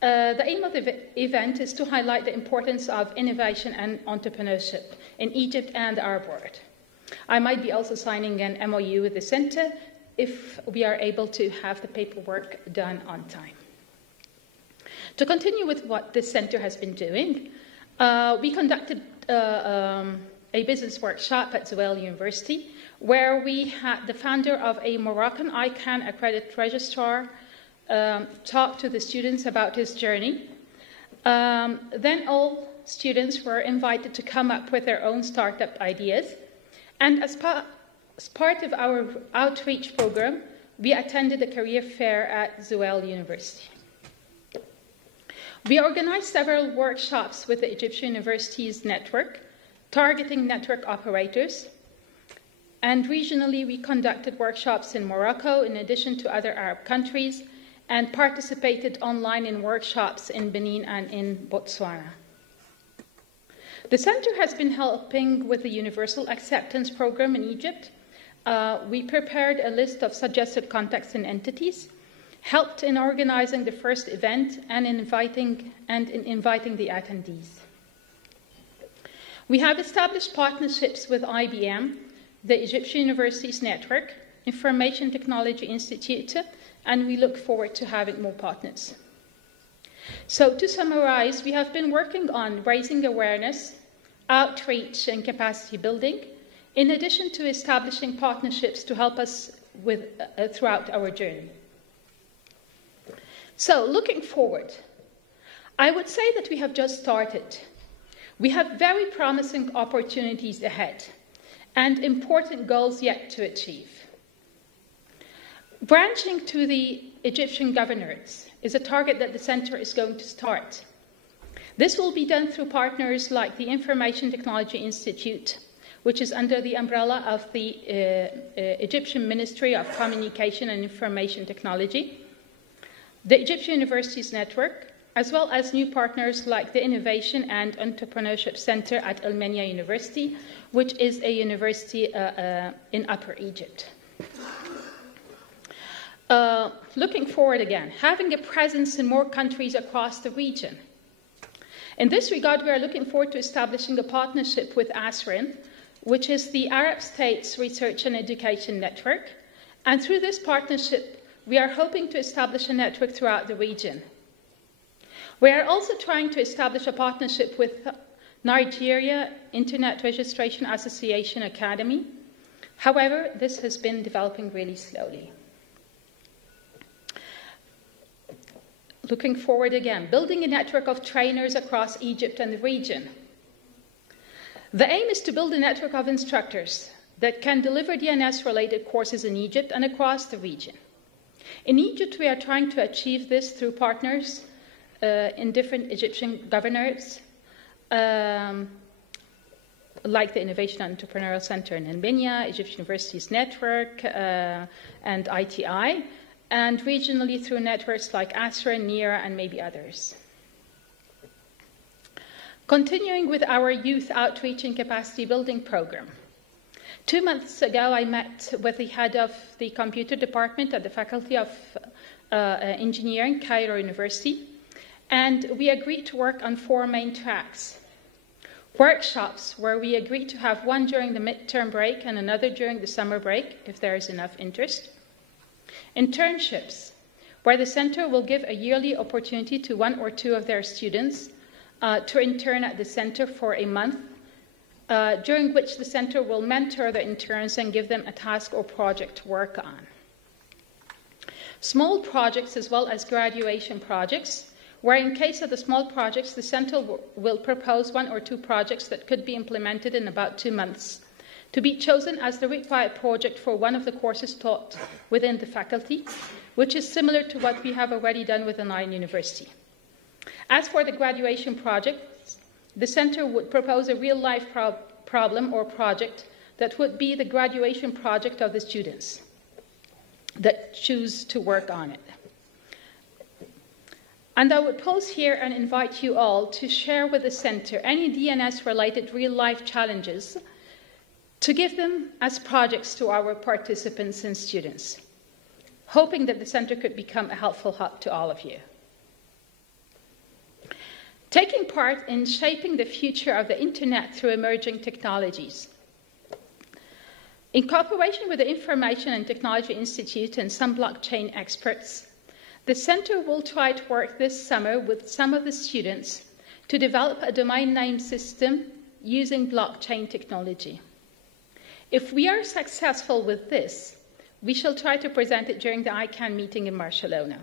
The aim of the event is to highlight the importance of innovation and entrepreneurship in Egypt and Arab world. I might be also signing an MOU with the center if we are able to have the paperwork done on time. To continue with what this center has been doing, we conducted a business workshop at Zuwayl University, where we had the founder of a Moroccan ICANN accredited registrar talk to the students about his journey. Then all students were invited to come up with their own startup ideas. And as part of our outreach program, we attended a career fair at Zuwayl University. We organized several workshops with the Egyptian Universities Network, targeting network operators. And regionally, we conducted workshops in Morocco, in addition to other Arab countries, and participated online in workshops in Benin and in Botswana. The center has been helping with the Universal Acceptance Program in Egypt. We prepared a list of suggested contacts and entities, helped in organizing the first event and in inviting the attendees. We have established partnerships with IBM, the Egyptian Universities Network, Information Technology Institute, and we look forward to having more partners. So to summarize, we have been working on raising awareness, outreach, and capacity building, in addition to establishing partnerships to help us throughout our journey. So looking forward, I would say that we have just started. We have very promising opportunities ahead and important goals yet to achieve. Branching to the Egyptian governorates is a target that the center is going to start. This will be done through partners like the Information Technology Institute, which is under the umbrella of the Egyptian Ministry of Communication and Information Technology, the Egyptian Universities Network, as well as new partners like the Innovation and Entrepreneurship Center at Almenia University, which is a university in Upper Egypt. Looking forward again, having a presence in more countries across the region. In this regard, we are looking forward to establishing a partnership with ASRIN, which is the Arab States Research and Education Network. And through this partnership, we are hoping to establish a network throughout the region. We are also trying to establish a partnership with Nigeria Internet Registration Association Academy. However, this has been developing really slowly. Looking forward again, building a network of trainers across Egypt and the region. The aim is to build a network of instructors that can deliver DNS-related courses in Egypt and across the region. In Egypt, we are trying to achieve this through partners in different Egyptian governorates, like the Innovation and Entrepreneurial Center in Almenia, Egyptian Universities Network, and ITI, and regionally through networks like ASRA, NERA, and maybe others. Continuing with our youth outreach and capacity building program. 2 months ago, I met with the head of the computer department at the Faculty of Engineering, Cairo University, and we agreed to work on 4 main tracks. workshops where we agreed to have one during the midterm break and another during the summer break, if there is enough interest. Internships, where the center will give a yearly opportunity to one or two of their students to intern at the center for a month, during which the center will mentor the interns and give them a task or project to work on. Small projects as well as graduation projects, where in case of the small projects, the center will propose one or two projects that could be implemented in about 2 months, to be chosen as the required project for one of the courses taught within the faculty, which is similar to what we have already done within our university. As for the graduation projects, the center would propose a real-life problem or project that would be the graduation project of the students that choose to work on it. And I would pause here and invite you all to share with the center any DNS-related real-life challenges to give them as projects to our participants and students, hoping that the center could become a helpful hub to all of you. Taking part in shaping the future of the Internet through emerging technologies. In cooperation with the Information and Technology Institute and some blockchain experts, the center will try to work this summer with some of the students to develop a domain name system using blockchain technology. If we are successful with this, we shall try to present it during the ICANN meeting in Barcelona.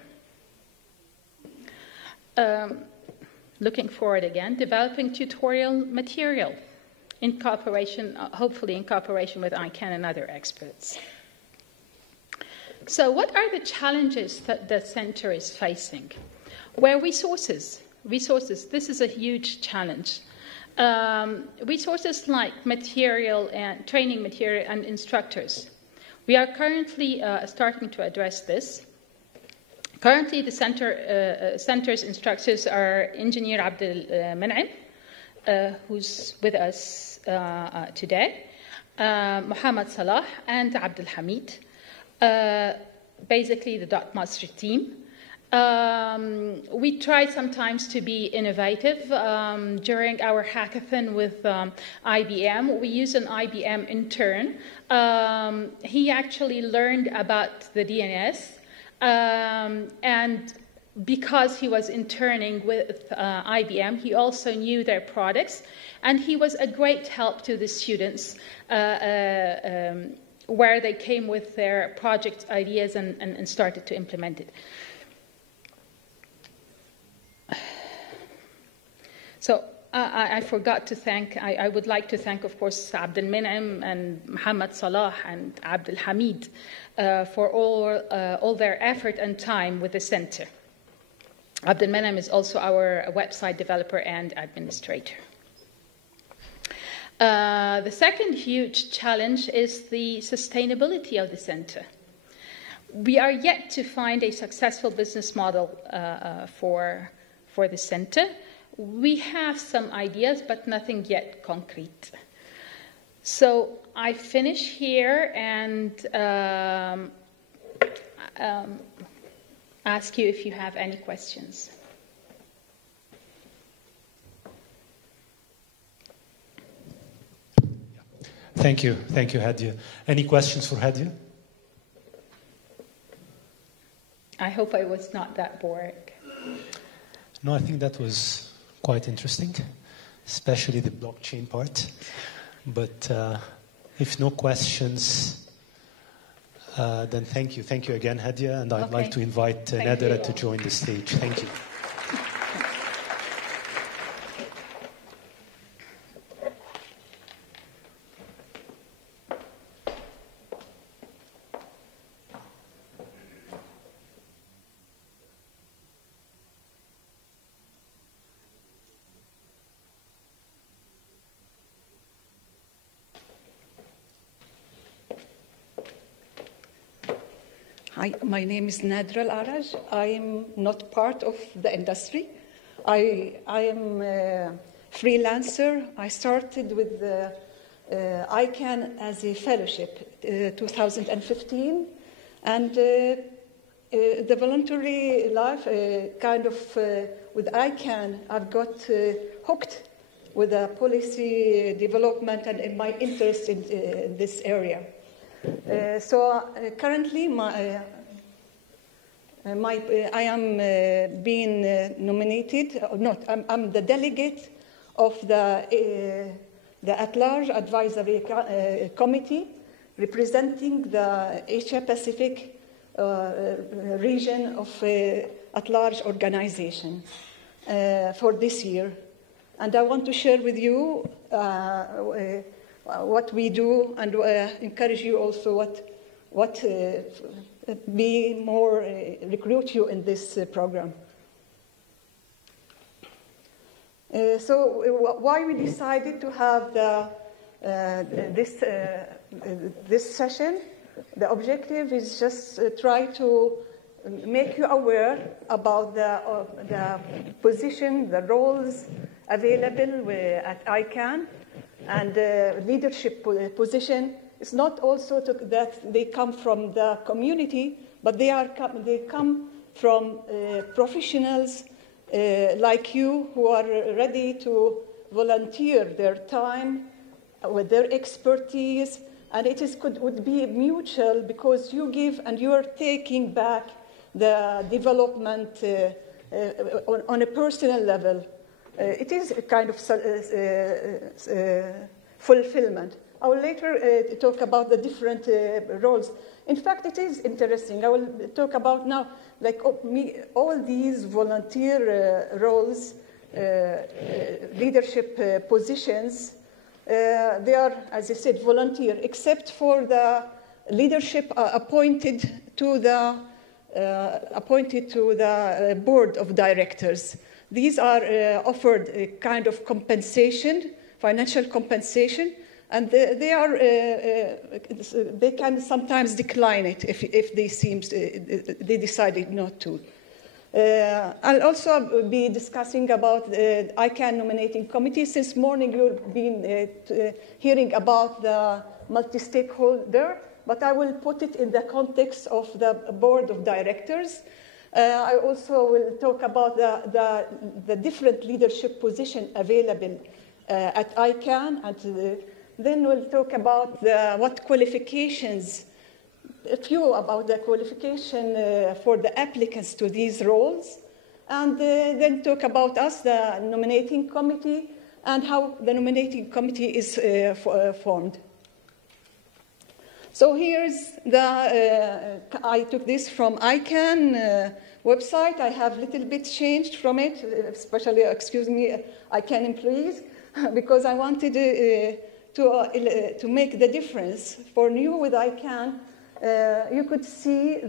Looking forward again, developing tutorial material in cooperation, hopefully in cooperation with ICANN and other experts. So what are the challenges that the center is facing? Well, resources. This is a huge challenge. Resources like material and training material and instructors. We are currently starting to address this. Currently, the center's instructors are Engineer Abdel Men'em, who's with us today, Muhammad Salah, and Abdel Hamid, basically the .master team. We try sometimes to be innovative. During our hackathon with IBM, we use an IBM intern. He actually learned about the DNS, and because he was interning with IBM, he also knew their products, and he was a great help to the students where they came with their project ideas and started to implement it. So I forgot to thank, I would like to thank, of course, Abdel Men'em and Muhammad Salah and Abdel Hamid for all their effort and time with the center. Abdel Men'em is also our website developer and administrator. The second huge challenge is the sustainability of the center. We are yet to find a successful business model for the center. We have some ideas, but nothing yet concrete. So I finish here and ask you if you have any questions. Thank you, Hadia. Any questions for Hadia? I hope I was not that boring. No, I think that was quite interesting, especially the blockchain part. But if no questions, then thank you. Thank you again, Hadia. And I'd like to invite Nadira to join the stage. Thank you. Hi, my name is Nadra Al-Araj. I am not part of the industry. I am a freelancer. I started with ICANN as a fellowship 2015. And the voluntary life, with ICANN, I've got hooked with the policy development and in my interest in this area. Currently, I am being nominated, I'm the delegate of the at-large advisory committee representing the Asia-Pacific region of at-large organization for this year. And I want to share with you what we do and encourage you also be more, recruit you in this program. Why we decided to have this session? The objective is just try to make you aware about the position, the roles available at ICANN, and leadership position. It's not also that they come from the community, but they come from professionals like you who are ready to volunteer their time with their expertise, and would be mutual because you give and you are taking back the development on a personal level. It is a kind of fulfillment. I will later talk about the different roles. In fact, it is interesting. I will talk about now, like all these volunteer roles, leadership positions. They are, as I said, volunteer, except for the leadership appointed to the board of directors. These are offered a kind of compensation, financial compensation, and they can sometimes decline it if they decided not to. I'll also be discussing about the ICANN nominating committee. Since morning you've been hearing about the multi-stakeholder, but I will put it in the context of the board of directors. I also will talk about the different leadership position available at ICANN, and then we'll talk about what qualifications, a few about the qualification for the applicants to these roles, and then talk about us, the nominating committee, and how the nominating committee is formed. So here's I took this from ICANN website. I have a little bit changed from it, especially, excuse me, ICANN employees, because I wanted to make the difference. For new with ICANN, you could see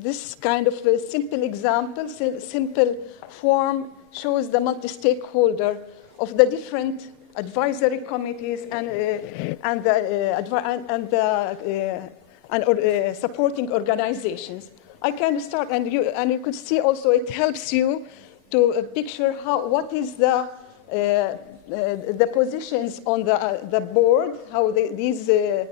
this kind of a simple example, simple form shows the multi-stakeholder of the different advisory committees and supporting organizations. I can start, and you could see also it helps you to picture what is the positions on the board, how the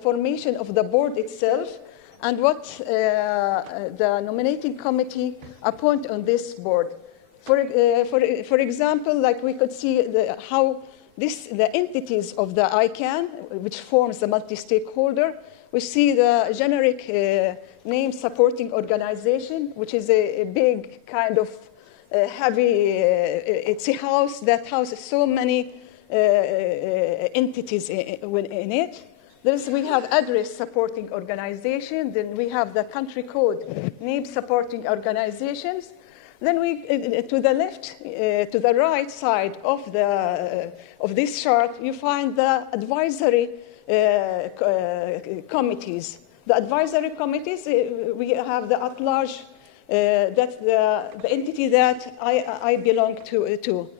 formation of the board itself, and what the nominating committee appoint on this board. For example, like we could see how the entities of the ICANN, which forms the multi-stakeholder, we see the generic name supporting organization, which is a big kind of heavy, it's a house that houses so many entities in it. We have address supporting organization, then we have the country code name supporting organizations. Then to the left, to the right side of this chart, you find the advisory committees. The advisory committees, we have the at-large, that's the entity that I belong to.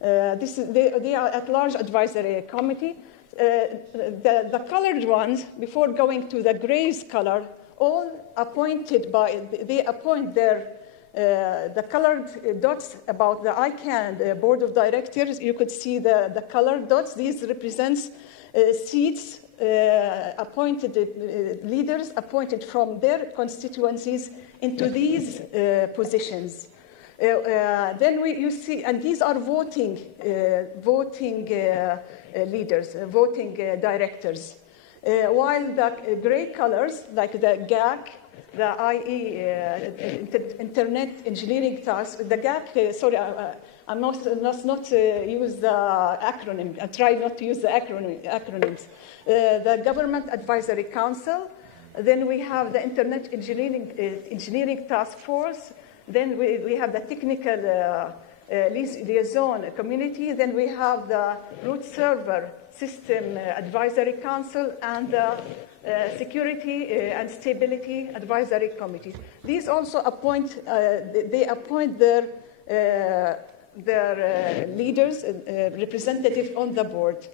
They are at-large advisory committee. The colored ones, before going to the grays color, all appointed they appoint the colored dots about the ICANN board of directors. You could see the colored dots. These represents seats appointed, leaders appointed from their constituencies into these positions. Then you see, and these are voting leaders, voting directors. While the gray colors, like the GAC, the IE, Internet Engineering Task, the GAC, sorry, I must not use the acronym. I try not to use the acronyms. The Government Advisory Council. Then we have the Internet Engineering Task Force. Then we have the Technical Liaison Community. Then we have the Root Server System Advisory Council and the Security and Stability Advisory Committee. These also appoint, they appoint their leaders, representatives on the board.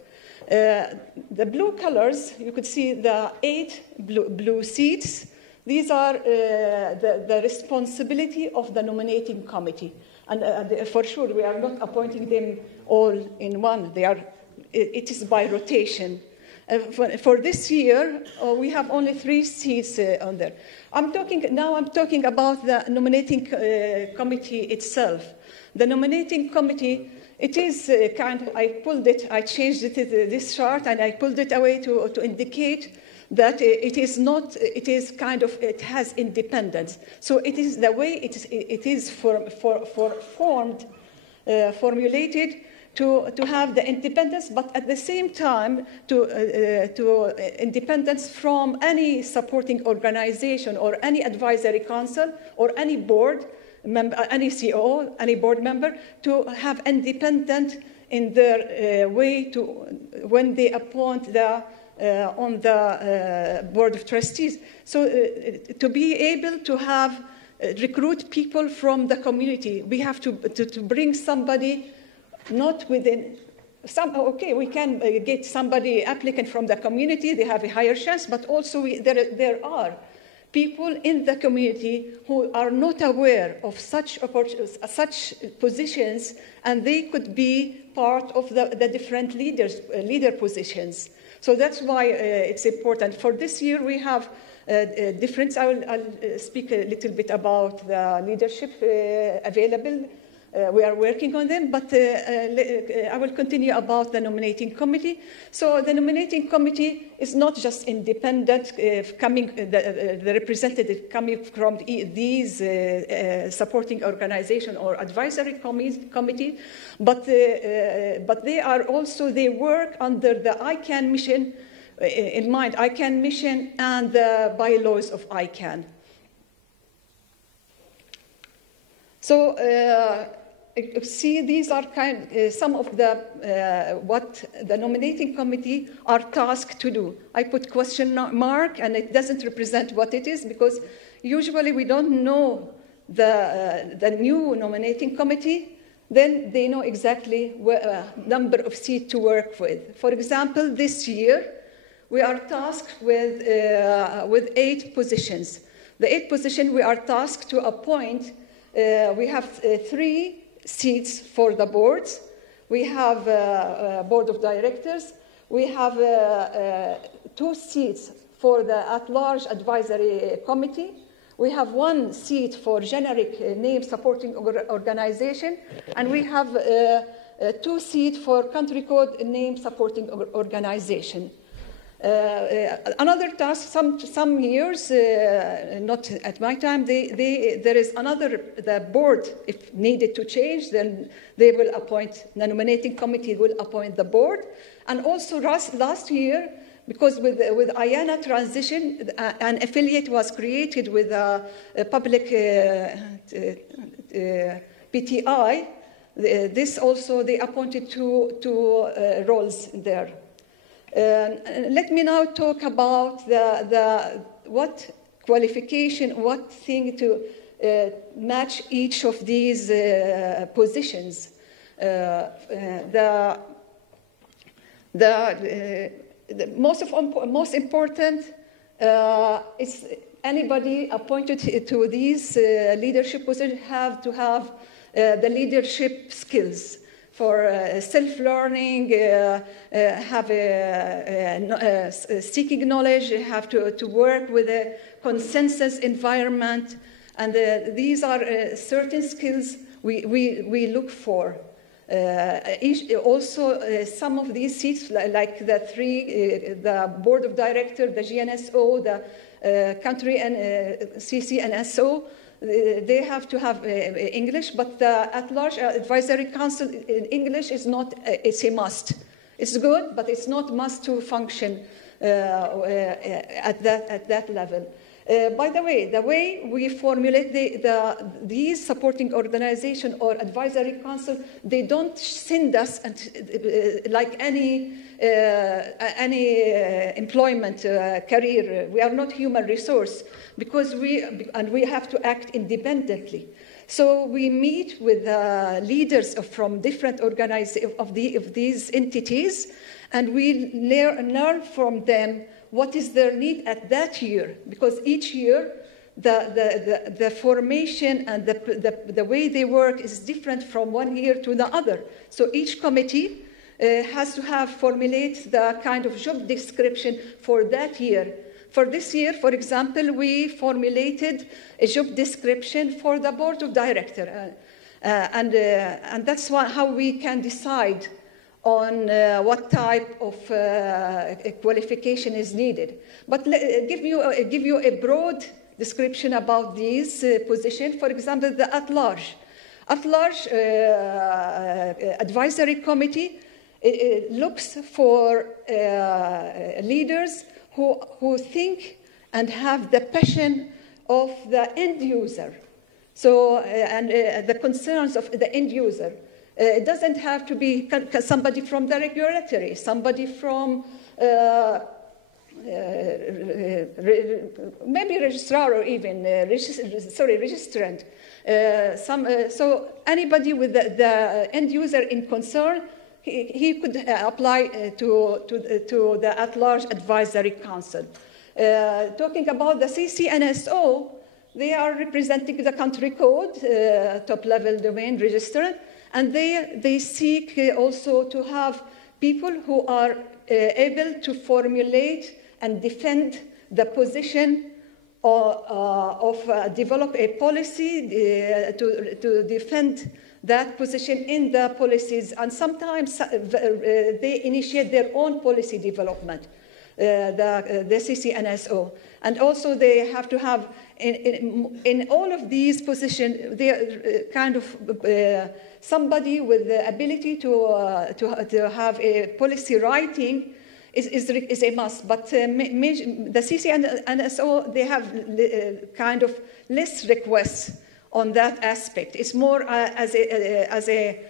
The blue colors, you could see the 8 blue seats. These are the responsibility of the nominating committee. And for sure, we are not appointing them all in one. It is by rotation. For this year, we have only 3 seats on there. I'm talking about the nominating committee itself. The nominating committee, it is I changed it, this chart, and I pulled it away to indicate that it it has independence. So it is the way it is formulated to have the independence, but at the same time to independence from any supporting organization or any advisory council or any board member, any CEO, any board member, to have independent in their way to when they appoint on the board of trustees. So to be able to have recruit people from the community, we have to bring somebody not within we can get somebody applicant from the community, they have a higher chance, but also there are people in the community who are not aware of such positions, and they could be part of the different leader positions. So that's why it's important. For this year, we have different. I'll speak a little bit about the leadership available. We are working on them, but I will continue about the nominating committee. So the nominating committee is not just independent, the representative coming from these supporting organization or advisory committee, but they are also, they work under the ICANN mission, in mind, ICANN mission and the bylaws of ICANN. So see, these are some of the what the nominating committee are tasked to do. I put question mark, and it doesn't represent what it is, because usually we don't know the new nominating committee. Then they know exactly what number of seats to work with. For example, this year we are tasked with 8 positions. The 8 positions we are tasked to appoint. We have 3 seats for the boards. We have a board of directors. We have 2 seats for the at-large advisory committee. We have 1 seat for generic name supporting organization, and we have 2 seats for country code name supporting organization. Another task, some years, not at my time, there is the board, if needed to change, then they will appoint, the nominating committee will appoint the board. And also last year, because with IANA transition, an affiliate was created with a public PTI. This also, they appointed two roles there. Let me now talk about what qualification, what thing to match each of these positions. The most important is anybody appointed to these leadership positions have to have the leadership skills for self-learning, have seeking knowledge, have to work with a consensus environment. And these are certain skills we look for. Also, some of these seats, like the board of directors, the GNSO, the country and CCNSO, they have to have English, but the at-large advisory council in English is not, it's a must. It's good, but it's not must to function at that level. By the way we formulate these supporting organization or advisory council, they don't send us like any employment career. We are not human resource because we have to act independently. So we meet with leaders from different organizations of these entities, and we learn from them what is their need at that year, because each year the formation and the way they work is different from one year to the other. So each committee has to formulate the kind of job description for that year. For this year, for example, we formulated a job description for the board of directors, and that's how we can decide on what type of qualification is needed. But give you a broad description about these positions. For example, the at-large advisory committee looks for leaders who think and have the passion of the end user. So, and the concerns of the end user. It doesn't have to be somebody from the regulatory, somebody from maybe registrar or even registrant. So anybody with the end user in concern, he could apply to the at-large advisory council. Talking about the CCNSO, they are representing the country code, top-level domain register, and they seek also to have people who are able to formulate and defend the position of develop a policy to defend that position in the policies, and sometimes they initiate their own policy development, the CCNSO. And also they have to have, in all of these positions, they kind of somebody with the ability to have a policy writing is a must. But the CCNSO, they have kind of less requests on that aspect. It's more as a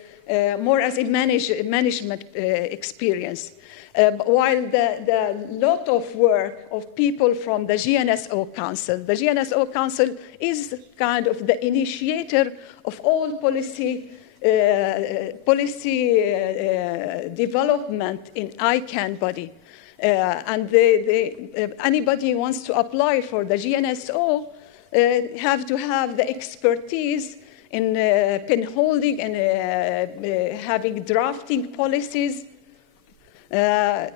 management experience. While the lot of work of people from the GNSO Council, the GNSO Council is kind of the initiator of all policy development in ICANN body. And anybody who wants to apply for the GNSO have to have the expertise in pen holding and having drafting policies to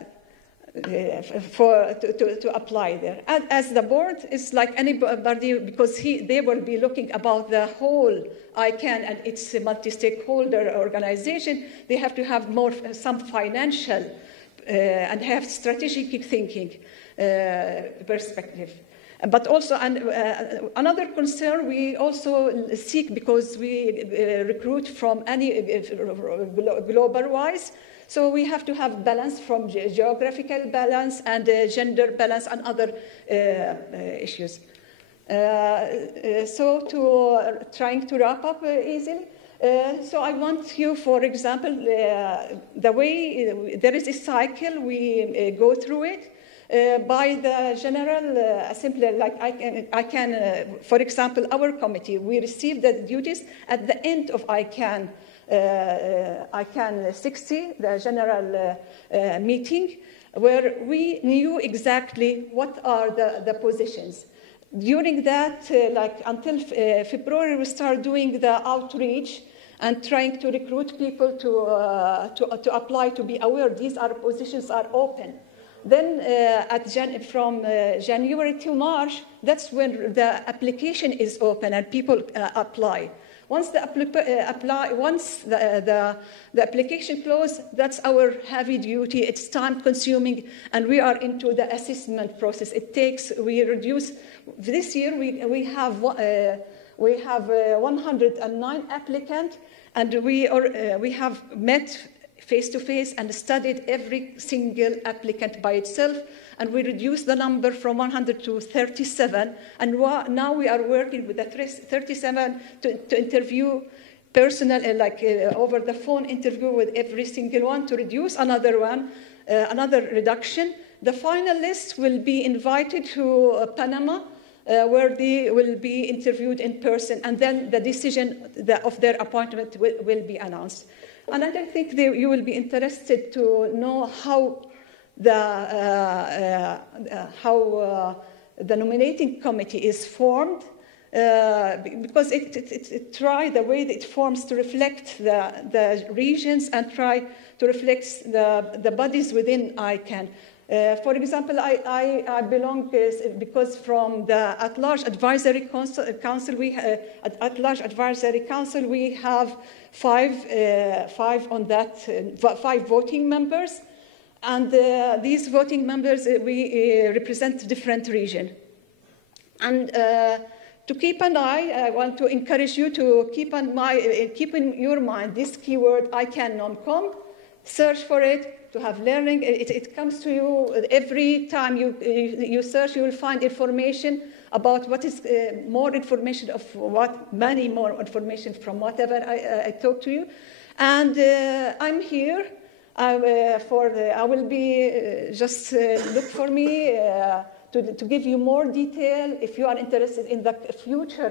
apply there. As the board is like anybody, because they will be looking about the whole ICANN and its multi-stakeholder organization, they have to have some financial and have strategic thinking perspective. But also, another concern we also seek, because we recruit from any global-wise, so we have to have balance from geographical balance and gender balance and other issues. So trying to wrap up easily. So I want you, for example, the way there is a cycle, we go through it. By the General Assembly, like ICANN, for example, our committee, we received the duties at the end of ICANN 60, the general meeting, where we knew exactly what are the positions. During that, like until February, we started doing the outreach and trying to recruit people to apply, to be aware these positions are open. Then from January to March, that's when the application is open and people apply. Once the application closes, that's our heavy duty. It's time-consuming, and we are into the assessment process. We reduce. This year we have 109 applicants, and we have met face-to-face and studied every single applicant by itself, and we reduced the number from 100 to 37, and now we are working with the 37 to interview personal, over the phone interview with every single one to reduce another reduction. The finalists will be invited to Panama, where they will be interviewed in person, and then the decision of their appointment will be announced. And I don't think you will be interested to know how the nominating committee is formed, because it try the way that it forms to reflect the regions and try to reflect the bodies within ICANN. For example, I belong because from the At-Large Advisory Council, we have five voting members, and these voting members we represent different regions. And to keep an eye, I want to encourage you to keep in your mind this keyword ICANN.com. Search for it. To have learning, it comes to you every time you search. You will find information about what is more information many more information from whatever I talk to you, and I'm here. I will be just look for me to give you more detail if you are interested in the future